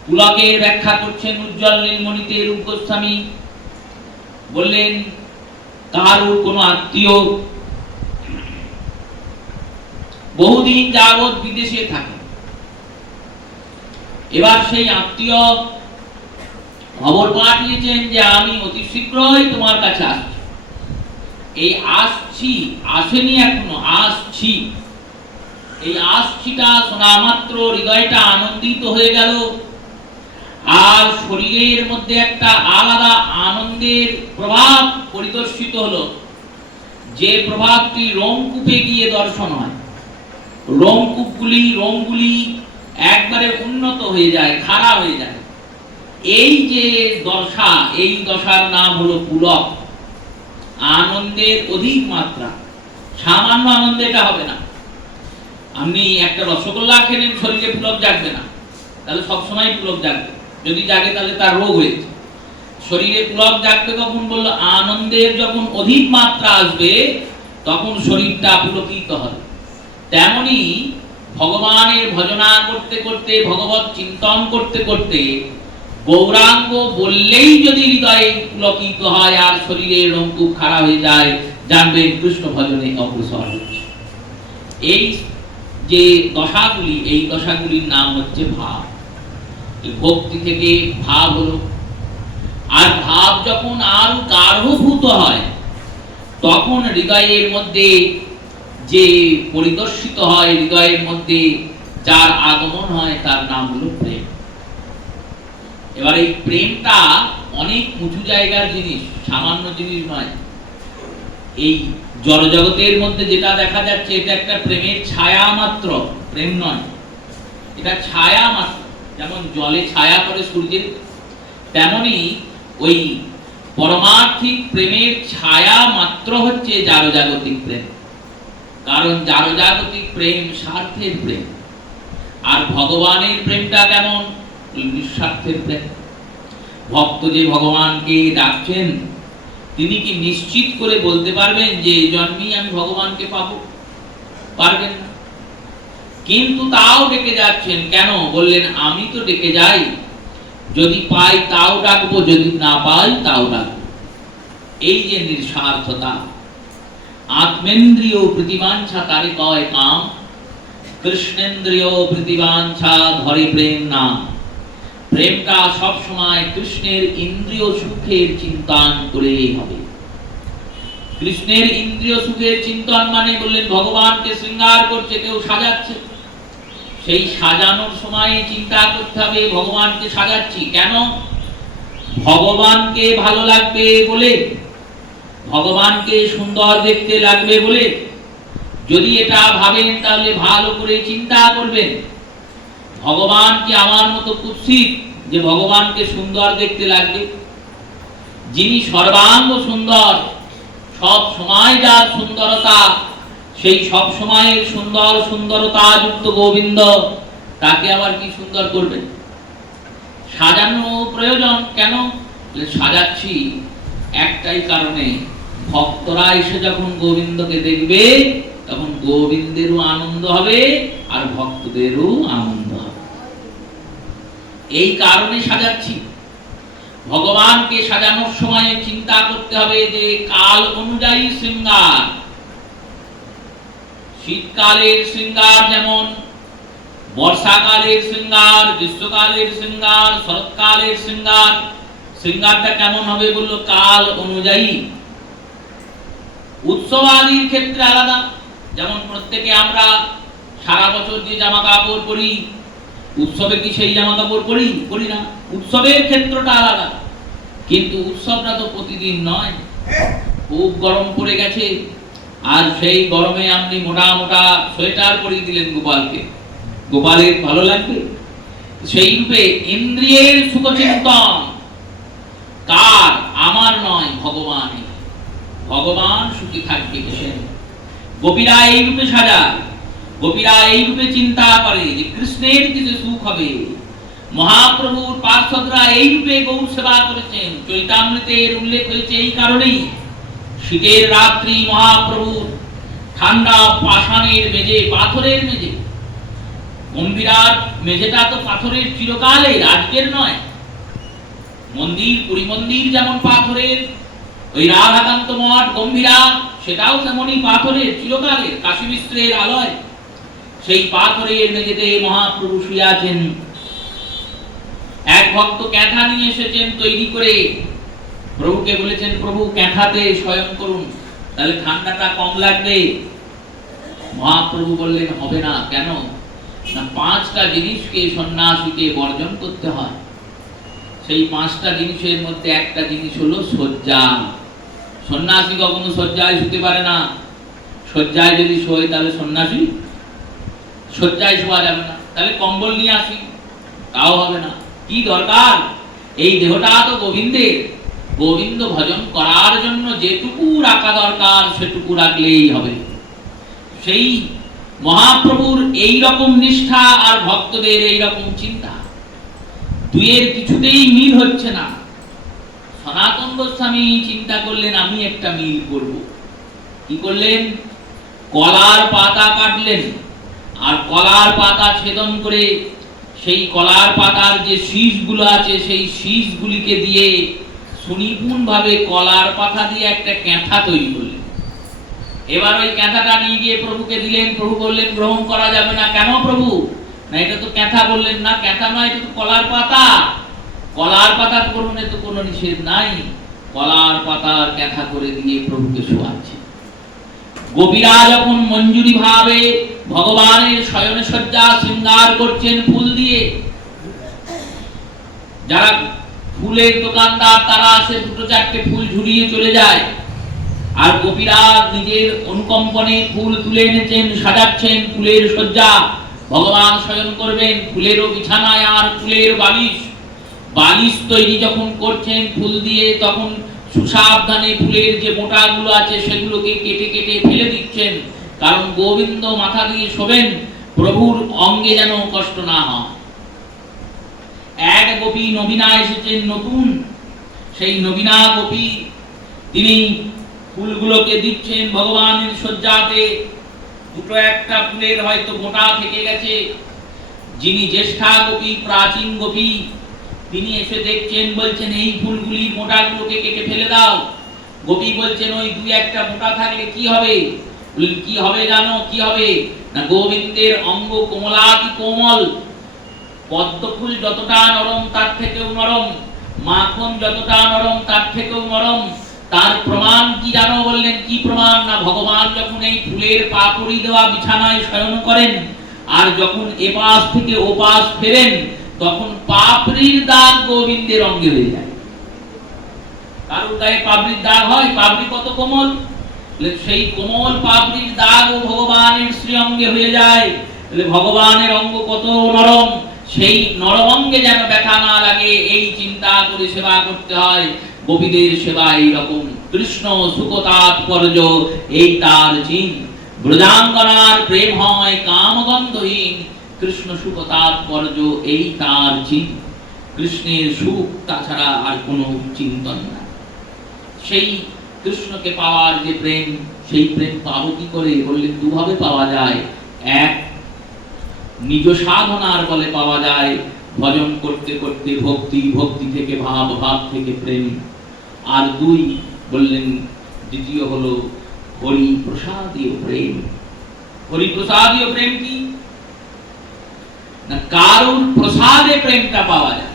পুলকের ব্যাখ্যা করছেন উজ্জ্বল নীলমণিতে রূপ গোস্বামী। বললেন, কারো কোনো আত্মীয় বহুদিন যাবৎ বিদেশে থাকে, এবার সেই আত্মীয় খবর পাঠিয়েছেন যে আমি অতি শীঘ্রই তোমার কাছে আসছি। এই আসছি, আসেনি এখনো, আসছি, এই আসছিটা শোনা মাত্র হৃদয়টা আনন্দিত হয়ে গেল। আর শরীরের মধ্যে একটা আলাদা আনন্দের প্রভাব পরিদর্শিত হলো, যে প্রভাবটি রোমকূপে গিয়ে দর্শন হয়। রোমগুলি একবারে উন্নত হয়ে যায়, খাড়া হয়ে যায়। এই যে দশা, এই দশার নাম হলো পুলক। আনন্দের অধিক মাত্রা, সামান্য আনন্দে এটা হবে না। আপনি একটা রসগোল্লা খেলেন, শরীরে পুলক জাগবে না, তাহলে সবসময় পুলক জাগবে। যদি জাগে তাহলে তার রোগ হয়েছে। শরীরে পুলক জাগবে কখন বললো? আনন্দের যখন অধিক মাত্রা আসবে তখন শরীরটা পুলকিত হবে। তেমনি ভগবানের ভজনা করতে করতে, ভগবত চিন্তন করতে করতে গৌরাঙ্গ বললেই যদি হৃদয়ে পুলকিত হয় আর শরীরে রোমকূপ খাড়া হয়ে যায়, জানবেন কৃষ্ণ ভজনে অগ্রসর হচ্ছে। এই যে দশাগুলি, এই দশাগুলির নাম হচ্ছে ভাব। ভক্তি থেকে ভাব হলো। আর ভাব যখন আরো গাঢ়ভূত হয় তখন হৃদয়ের মধ্যে যে পরিদর্শিত হয়, হৃদয়ের মধ্যে যার আগমন হয় তার নাম হলো প্রেম। এবার এই প্রেমটা অনেক উঁচু জায়গার জিনিস, সামান্য জিনিস নয়। এই জড়জগতের মধ্যে যেটা দেখা যাচ্ছে এটা একটা প্রেমের ছায়া মাত্র, প্রেম নয়, এটা ছায়া মাত্র। যেমন জলে ছায়া পড়ে সূর্যের, তেমনি ওই পরমার্থিক প্রেমের ছায়া মাত্র হচ্ছে জাগতিক প্রেম। কারণ জাগতিক প্রেম স্বার্থের প্রেম, আর ভগবানের প্রেমটা কেমন? নিঃস্বার্থের প্রেম। ভক্ত যে ভগবানকে ডাকছেন তিনি কি নিশ্চিত করে বলতে পারবেন যে এই জন্মেই আমি ভগবানকে পাবো? পারবেন না। কিন্তু তাও ডেকে যাচ্ছেন। কেন? বললেন, আমি তো ডেকে যাই, যদি পাই তাও ডাকবো, যদি না পাই তাও ডাকবো। এই যে নিঃস্বার্থতা, আত্মেন্দ্রিয় প্রতিবাঞ্ছা তারে কয় কাম, কৃষ্ণেন্দ্রিয় প্রতিবাঞ্ছা ধরে প্রেম নাম। প্রেমটা সব সময় কৃষ্ণের ইন্দ্রিয় সুখের চিন্তন করেই হবে। কৃষ্ণের ইন্দ্রিয় সুখের চিন্তন মানে বললেন ভগবানকে শৃঙ্গার করছে, কেউ সাজাচ্ছে, সেই সাজানোর সময় চিন্তা করতে হবে ভগবানকে সাজাচ্ছি কেন? ভগবানকে ভালো লাগবে বলে, ভগবানকে সুন্দর দেখতে লাগবে বলে, যদি এটা ভাবেন তাহলে ভালো করে চিন্তা করবেন, ভগবান কি আমার মতো কুৎসিত যে ভগবানকে সুন্দর দেখতে লাগবে? যিনি সর্বাঙ্গ সুন্দর, সব সময় যার সুন্দরতা, সেই সব সময়ের সুন্দর সুন্দরতা যুক্ত গোবিন্দ, তাকে আবার কি সুন্দর করবেন? সাজানো প্রয়োজন কেন? সাজাচ্ছি একটাই কারণে, ভক্তরা এসে যখন গোবিন্দকে দেখবে তখন গোবিন্দেরও আনন্দ হবে আর ভক্তদেরও আনন্দ হবে। এই কারণে সাজাচ্ছি। ভগবানকে সাজানোর সময় চিন্তা করতে হবে যে কাল অনুযায়ী শৃঙ্গার। শীতকালের শৃঙ্গার যেমন, বর্ষাকালের শৃঙ্গার, গ্রীষ্মকালের শৃঙ্গার, শরৎকালের শৃঙ্গার। শৃঙ্গারটা কেমন হবে বললো? কাল অনুযায়ী। উৎসবাদির ক্ষেত্রে আলাদা, যেমন প্রত্যেকে আমরা সারা বছর যে জামা কাপড় পরি, উৎসবে কি সেই জামা কাপড় পরি না? উৎসবের ক্ষেত্রটা আলাদা। কিন্তু উৎসবটা তো প্রতিদিন নয়। খুব গরম পড়ে গেছে, আর সেই গরমে আপনি মোটা মোটা সোয়েটার পরিয়ে দিলেন গোপালকে, গোপালের ভালো লাগবে? সেই রূপে ইন্দ্রিয়ের সুখচিন্তন কার? আমার নয়, ভগবানের। ভগবান সুখী থাকবে কিসের? গোপীরা এই রূপে সাজায়, গোপীরা এই রূপে চিন্তা করে যে কৃষ্ণের কিছু সুখ হবে। মহাপ্রভুর পার্ষদরা এই রূপে গৌর সেবা করেছেন। চৈতামৃতের উল্লেখ হয়েছে এই কারণেই। শীতের রাত্রি মহাপ্রভুর ঠান্ডা পাষাণের মেঝে, পাথরের মেঝে। গম্ভীরার মেঝেটা তো পাথরের, চিরকালের, আজকের নয়। মন্দির, পুরী মন্দির যেমন পাথরের, ওই রাধাকান্ত মঠ গম্ভীরা সেটাও তেমনই পাথরের, চিরকালের, কাশী মিশ্রের আলয়। সেই পাথরের মেঝেতে মহাপ্রভু শুয়ে আছেন। এক ভক্ত ক্যাঁথা নিয়ে এসেছেন তৈরি করে, প্রভুকে বলেছেন প্রভু ক্যাঁথাতে শয়ন করুন, তাহলে ঠান্ডাটা কম লাগবে। মহাপ্রভু বললেন হবে না। কেন? না, 5টা জিনিসকে সন্ন্যাসীকে বর্জন করতে হয়। সেই 5টা জিনিসের মধ্যে একটা জিনিস হলো শয্যা। সন্ন্যাসী কখনো শয্যায় শুতে পারে না। শয্যায় যদি শোয় তাহলে সন্ন্যাসী? শয্যায় শোয়া যাবে না, তাহলে কম্বল নিয়ে আসি, তাও হবে না। কি দরকার? এই দেহটা তো গোবিন্দের, গোবিন্দ ভজন করার জন্য যেটুকু রাখা দরকার সেটুকু রাখলেই হবে। সেই মহাপ্রভুর এই রকম নিষ্ঠা আর ভক্তদের এই রকম চিন্তা, দুইয়ের কিছুতেই মিল হচ্ছে না। সনাতন গোস্বামী চিন্তা করলেন আমি একটা মিল করব। কি করলেন? কলার পাতা কাটলেন, আর কলার পাতা ছেদন করে সেই কলার পাতার যে শীষগুলো আছে সেই শীষগুলিকে দিয়ে সুনিপুণ ভাবে কলার পাতা দিয়ে একটা ক্যাঁথা তৈরি করলেন। এবার ওই ক্যাঁথাটা নিয়ে গিয়ে প্রভুকে দিলেন। প্রভু বললেন গ্রহণ করা যাবে না। কেন প্রভু? না, এটা তো ক্যাঁথা। বললেন না, ক্যাঁথা নয়, এটা তো কলার পাতা। কলার পাতা গ্রহণে তো কোনো নিষেধ নাই। কলার পাতার ক্যাঁথা করে দিয়ে প্রভুকে শোয়াচ্ছে। গোপীরা যখন মঞ্জুরি ভাবে ভগবানের শয়ন সজ্জা শৃঙ্গার করছেন ফুল দিয়ে, যারা ফুলের দোকানদার তারা আসে 2-4টে ফুল ঝুলিয়ে চলে যায়, আর গোপীরা নিজের অনুকম্পনে ফুল তুলে এনেছেন, সাজাচ্ছেন ফুলের সজ্জা। ভগবান শয়ন করবেন ফুলেরও বিছানায় আর ফুলের বালিশ। বালিশ তৈরি যখন করছেন ফুল দিয়ে, তখন সুসাবধানে ফুলের যে মোটাগুলো আছে সেগুলোকে কেটে কেটে ফেলে দিচ্ছেন, কারণ গোবিন্দ মাথা দিয়ে শোবেন, প্রভুর অঙ্গে যেন কষ্ট না হয়। এক গোপী নবীনা এসেছেন নতুন, সেই নবীনা গোপী তিনি ফুলগুলোকে দিচ্ছেন ভগবানের সজ্জাতে। 2-1টা ফুলের হয়তো মোটা থেকে গেছে। যিনি জ্যেষ্ঠা গোপী, প্রাচীন গোপী, তিনি এসে দেখছেন, বলছেন এই ফুলগুলির মোটাগুলোকে কেটে ফেলে দাও। গোপী বলছেন ওই 2-1টা মোটা থাকলে কি হবে? কি হবে জানো? কি হবে না, গোবিন্দের অঙ্গ কোমলাতি কোমল। পদ্ম ফুল যতটা নরম তার থেকেও নরম, মাখন যতটা নরম তার থেকেও নরম। তার প্রমাণ কি জানো? বললেন কি প্রমাণ? না, ভগবান যখন এই ফুলের পাপড়ি দেওয়া বিছানায় শয়ন করেন, আর যখন এপাশ থেকে ওপাশ ফেরেন, তখন পাপড়ির দাগ গোবিন্দের অঙ্গে হয়ে যায়। কারোর গায়ে পাপড়ির দাগ হয়? পাপড়ি কত কোমল, সেই কোমল পাপড়ির দাগও ভগবানের শ্রীঅঙ্গে হয়ে যায়। ভগবানের অঙ্গ কত নরম, সেই নরম অঙ্গে যেন ব্যথা না লাগে এই চিন্তা করে সেবা করতে হয়। গোপীদের সেবা এইরকম। কৃষ্ণ সুখতাৎপর্য এই তার চিহ্ন। ব্রজাঙ্গনার প্রেম হয় কামগন্ধহীন, কৃষ্ণ সুখতাৎপর্য এই তার চিহ্ন। কৃষ্ণের সুখ তাছাড়া আর কোনো চিন্তন না। সেই কৃষ্ণকে পাওয়ার যে প্রেম, সেই প্রেম পাবো কি করে? বললেন দুভাবে পাওয়া যায়। এক, নিজ সাধনার বলে পাওয়া যায়, ভজন করতে করতে ভক্তি, ভক্তি থেকে ভাব, ভাব থেকে প্রেম। আর দুই বললেন দ্বিতীয় হলো হরি প্রসাদীয় প্রেম। হরি প্রসাদীয় প্রেম কি না, কারুর প্রসাদে প্রেমটা পাওয়া যায়।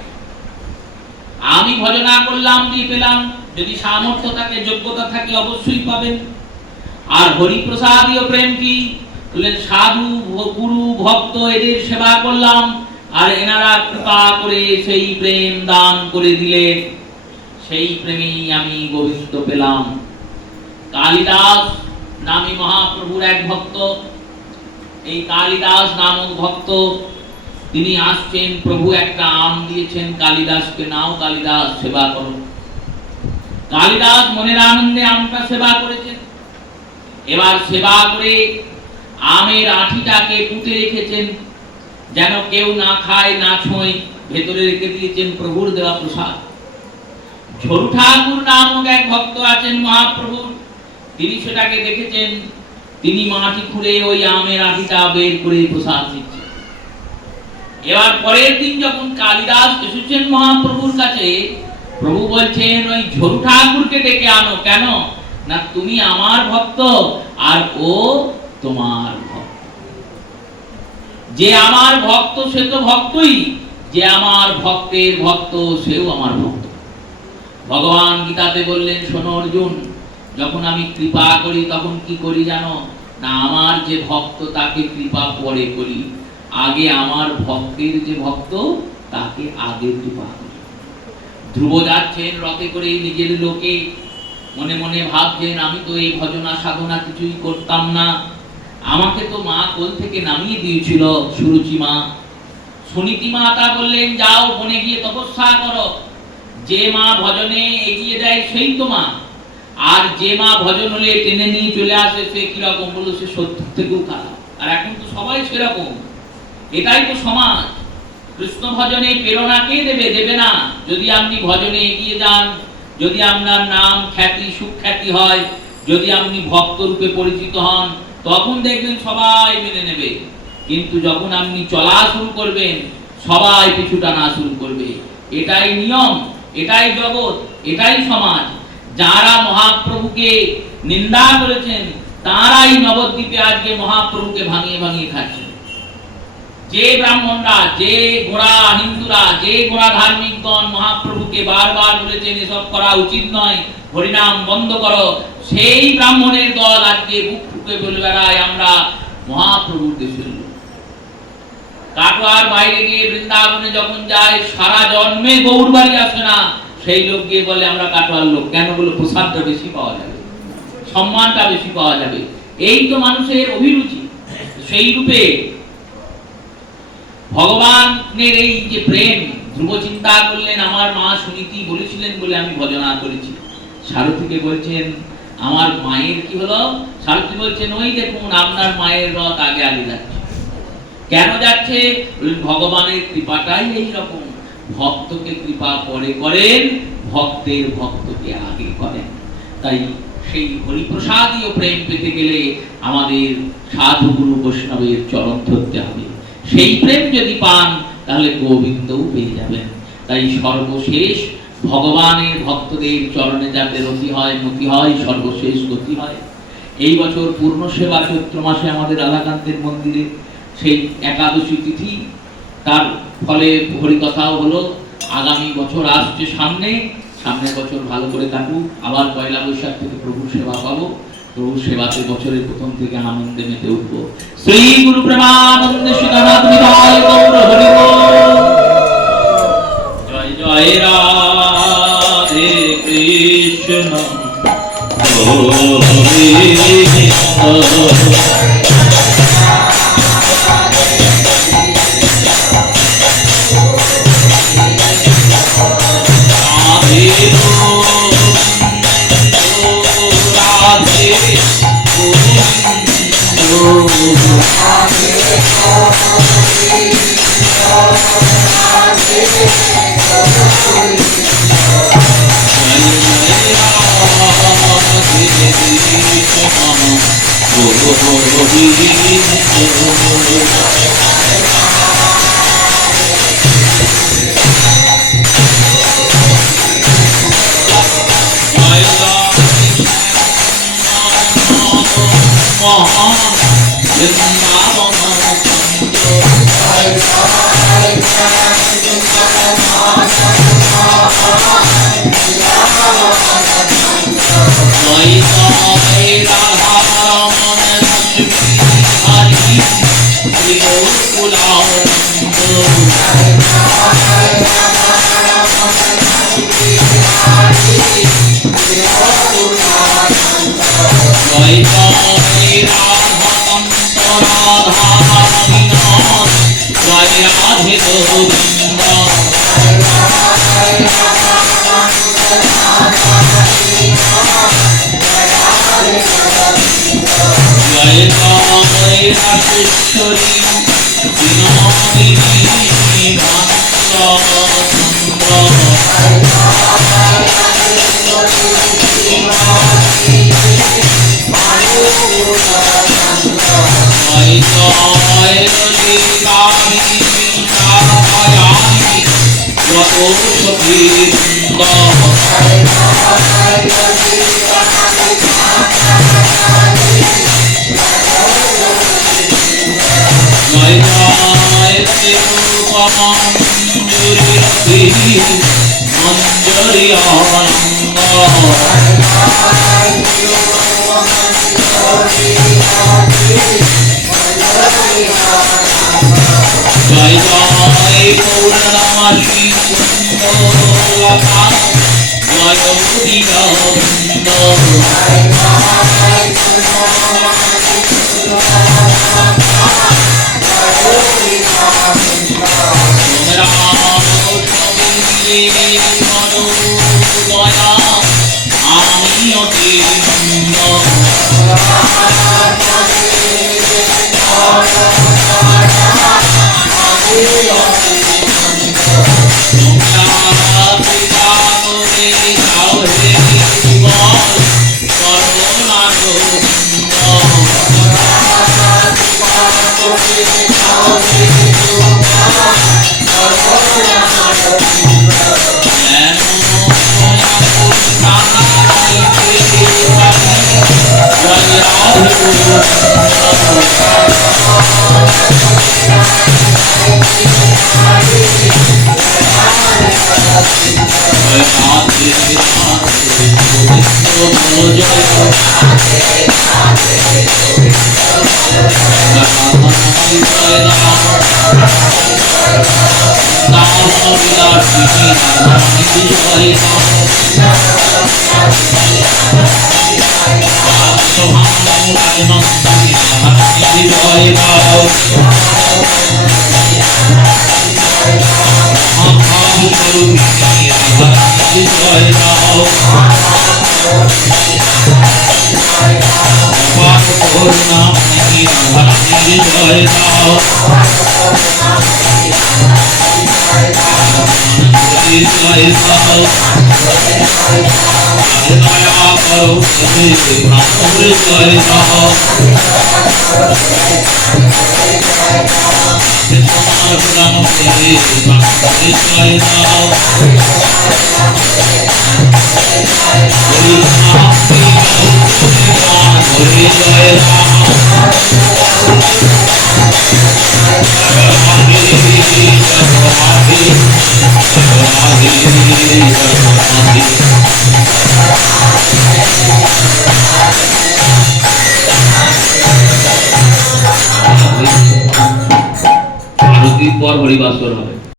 আমি ভজনা করলাম দিয়ে পেলাম, যদি সামর্থ্য থাকে, যোগ্যতা থাকে, অবশ্যই পাবেন। আর হরি প্রসাদীয় প্রেম কি? বললেন সাধু, গুরু, ভক্ত এদের সেবা করলাম, আর এনারা কৃপা করে সেই প্রেম দান করে দিলে, সেই প্রেমেই আমি গোবিন্দ পেলাম। কালিদাস নামী মহাপ্রভুর এক ভক্ত, এই কালিদাস নামক ভক্ত, তিনি আসছেন, প্রভু একটা আম দিয়েছেন কালিদাসকে, নাও কালিদাস সেবা করো। কালিদাস মনের আনন্দে আমটা সেবা করেছেন। এবার সেবা করে আমের আঠিটাকে পুঁতে রেখেছেন, যেন কেউ না খায়, না ছোঁয়, ভেতরে রেখে দিয়েছেন প্রভুর দেওয়া প্রসাদ। ঝরু ঠাকুর নামক এক ভক্ত আছেন মহাপ্রভুর, তিনি সেটাকে দেখেছেন, তিনি মাটি খুঁড়ে ওই আমের আঠিটা বের করে প্রসাদ দিচ্ছেন। এবার পরের দিন যখন কালিদাস এসেছেন মহাপ্রভুর কাছে, প্রভু বলছেন ওই ঝরু ঠাকুরকে ডেকে আনো। কেন না, তুমি আমার ভক্ত আর ও তোমার ভক্ত। যে আমার ভক্ত সে তো ভক্তই, যে আমার ভক্তের ভক্ত সেও আমার ভক্ত। ভগবান গীতাতে বললেন, শোনো অর্জুন, যখন আমি কৃপা করি তখন কি করি জানো না, আমার যে ভক্ত তাকে কৃপা পরে করি, আগে আমার ভক্তের যে ভক্ত তাকে আগে কৃপা করি। ধ্রুব যাচ্ছেন রথে করে নিজের লোকে, মনে মনে ভাবছেন আমি তো এই ভজনা সাধনা কিছুই করতাম না, আমাকে তো মা কোল থেকে নামিয়ে দিয়েছিল সুরুচি মা। সুনীতি মাতা বললেন যাও বনে গিয়ে তপস্যা করো। যে মা ভজনে এগিয়ে দেয় সেই তো মা, আর যে মা ভজন হলে টেনে নিয়ে চলে আসে সে কিরকম বলো, সে সত্যি থেকেও খারাপ। আর এখন তো সবাই সেরকম, এটাই তো সমাজ। কৃষ্ণ ভজনে প্রেরণা কে দেবে? দেবে না। যদি আপনি ভজনে এগিয়ে যান, যদি আপনার নাম খ্যাতি সুখ্যাতি হয়, যদি আপনি ভক্ত রূপে পরিচিত হন, তখন দেখবেন সবাই মেনে নেবে। কিন্তু যখন আপনি চলা শুরু করবেন, সবাই পিছু টানা শুরু করবে। এটাই নিয়ম, এটাই জগৎ, এটাই সমাজ। যারা মহাপ্রভুকে নিন্দা করেছেন তারাই নবদ্বীপে আজকে মহাপ্রভুকে ভাঙিয়ে ভাঙিয়ে খাচ্ছেন। যে ব্রাহ্মণরা, যে গোড়া হিন্দুরা, যে গোড়া ধার্মিকগণ মহাপ্রভুকে বারবার বলেছেন এসব করা উচিত নয়, হরিনাম বন্ধ করো, সেই ব্রাহ্মণের দল আজকে বুক ফুঁকে বলে বেড়ায় আমরা মহাপ্রভুর দেশের লোক। কাটোয়ার বাইরে গিয়ে বৃন্দাবনে যখন যায়, সারা জন্মে গৌর বাড়ি আসে না, সেই লোক গিয়ে বলে আমরা কাটোয়ার লোক। কেন? বলে প্রসাদটা বেশি পাওয়া যাবে, সম্মানটা বেশি পাওয়া যাবে। এই তো মানুষের অভিরুচি। সেই রূপে ভগবানের এই যে প্রেম, ধ্রুব চিন্তা করলেন আমার মা সুনীতি বলেছিলেন বলে আমি ভজনা করেছি। সারথীকে বলছেন আমার মায়ের কি হলো? সারথী বলছেন ওই দেখুন আপনার মায়ের রথ আগে আগে যাচ্ছে। কেন যাচ্ছে? ভগবানের কৃপাটাই এইরকম, ভক্তকে কৃপা পরে করেন, ভক্তের ভক্তকে আগে করেন। তাই সেই হরিপ্রসাদীয় প্রেম পেতে গেলে আমাদের সাধু গুরু বৈষ্ণবের চরণ ধরতে হবে। সেই প্রেম যদি পান তাহলে গোবিন্দও পেয়ে যাবেন। তাই সর্বশেষ ভগবানের ভক্তদের চরণে যাতে রতি হয়, মতি হয়, সর্বশেষ গতি হয়। এই বছর পূর্ণ সেবা চৈত্র মাসে আমাদের রাধাকান্তের মন্দিরে সেই একাদশী তিথি, তার ফলে হরিকথাও হলো। আগামী বছর আসছে সামনের বছর ভালো করে কাটুক, আবার পয়লা বৈশাখ থেকে প্রভুর সেবা পাবো। প্রভুর সেবাতে বছরের প্রথম থেকে আনন্দে মেতে উঠবো। শ্রী গুরু প্রেমানন্দে সীতানাথ বিধায় গৌর হরি বল। জয় জয় রাধে কৃষ্ণ হরে পর হরিবাসর হবে।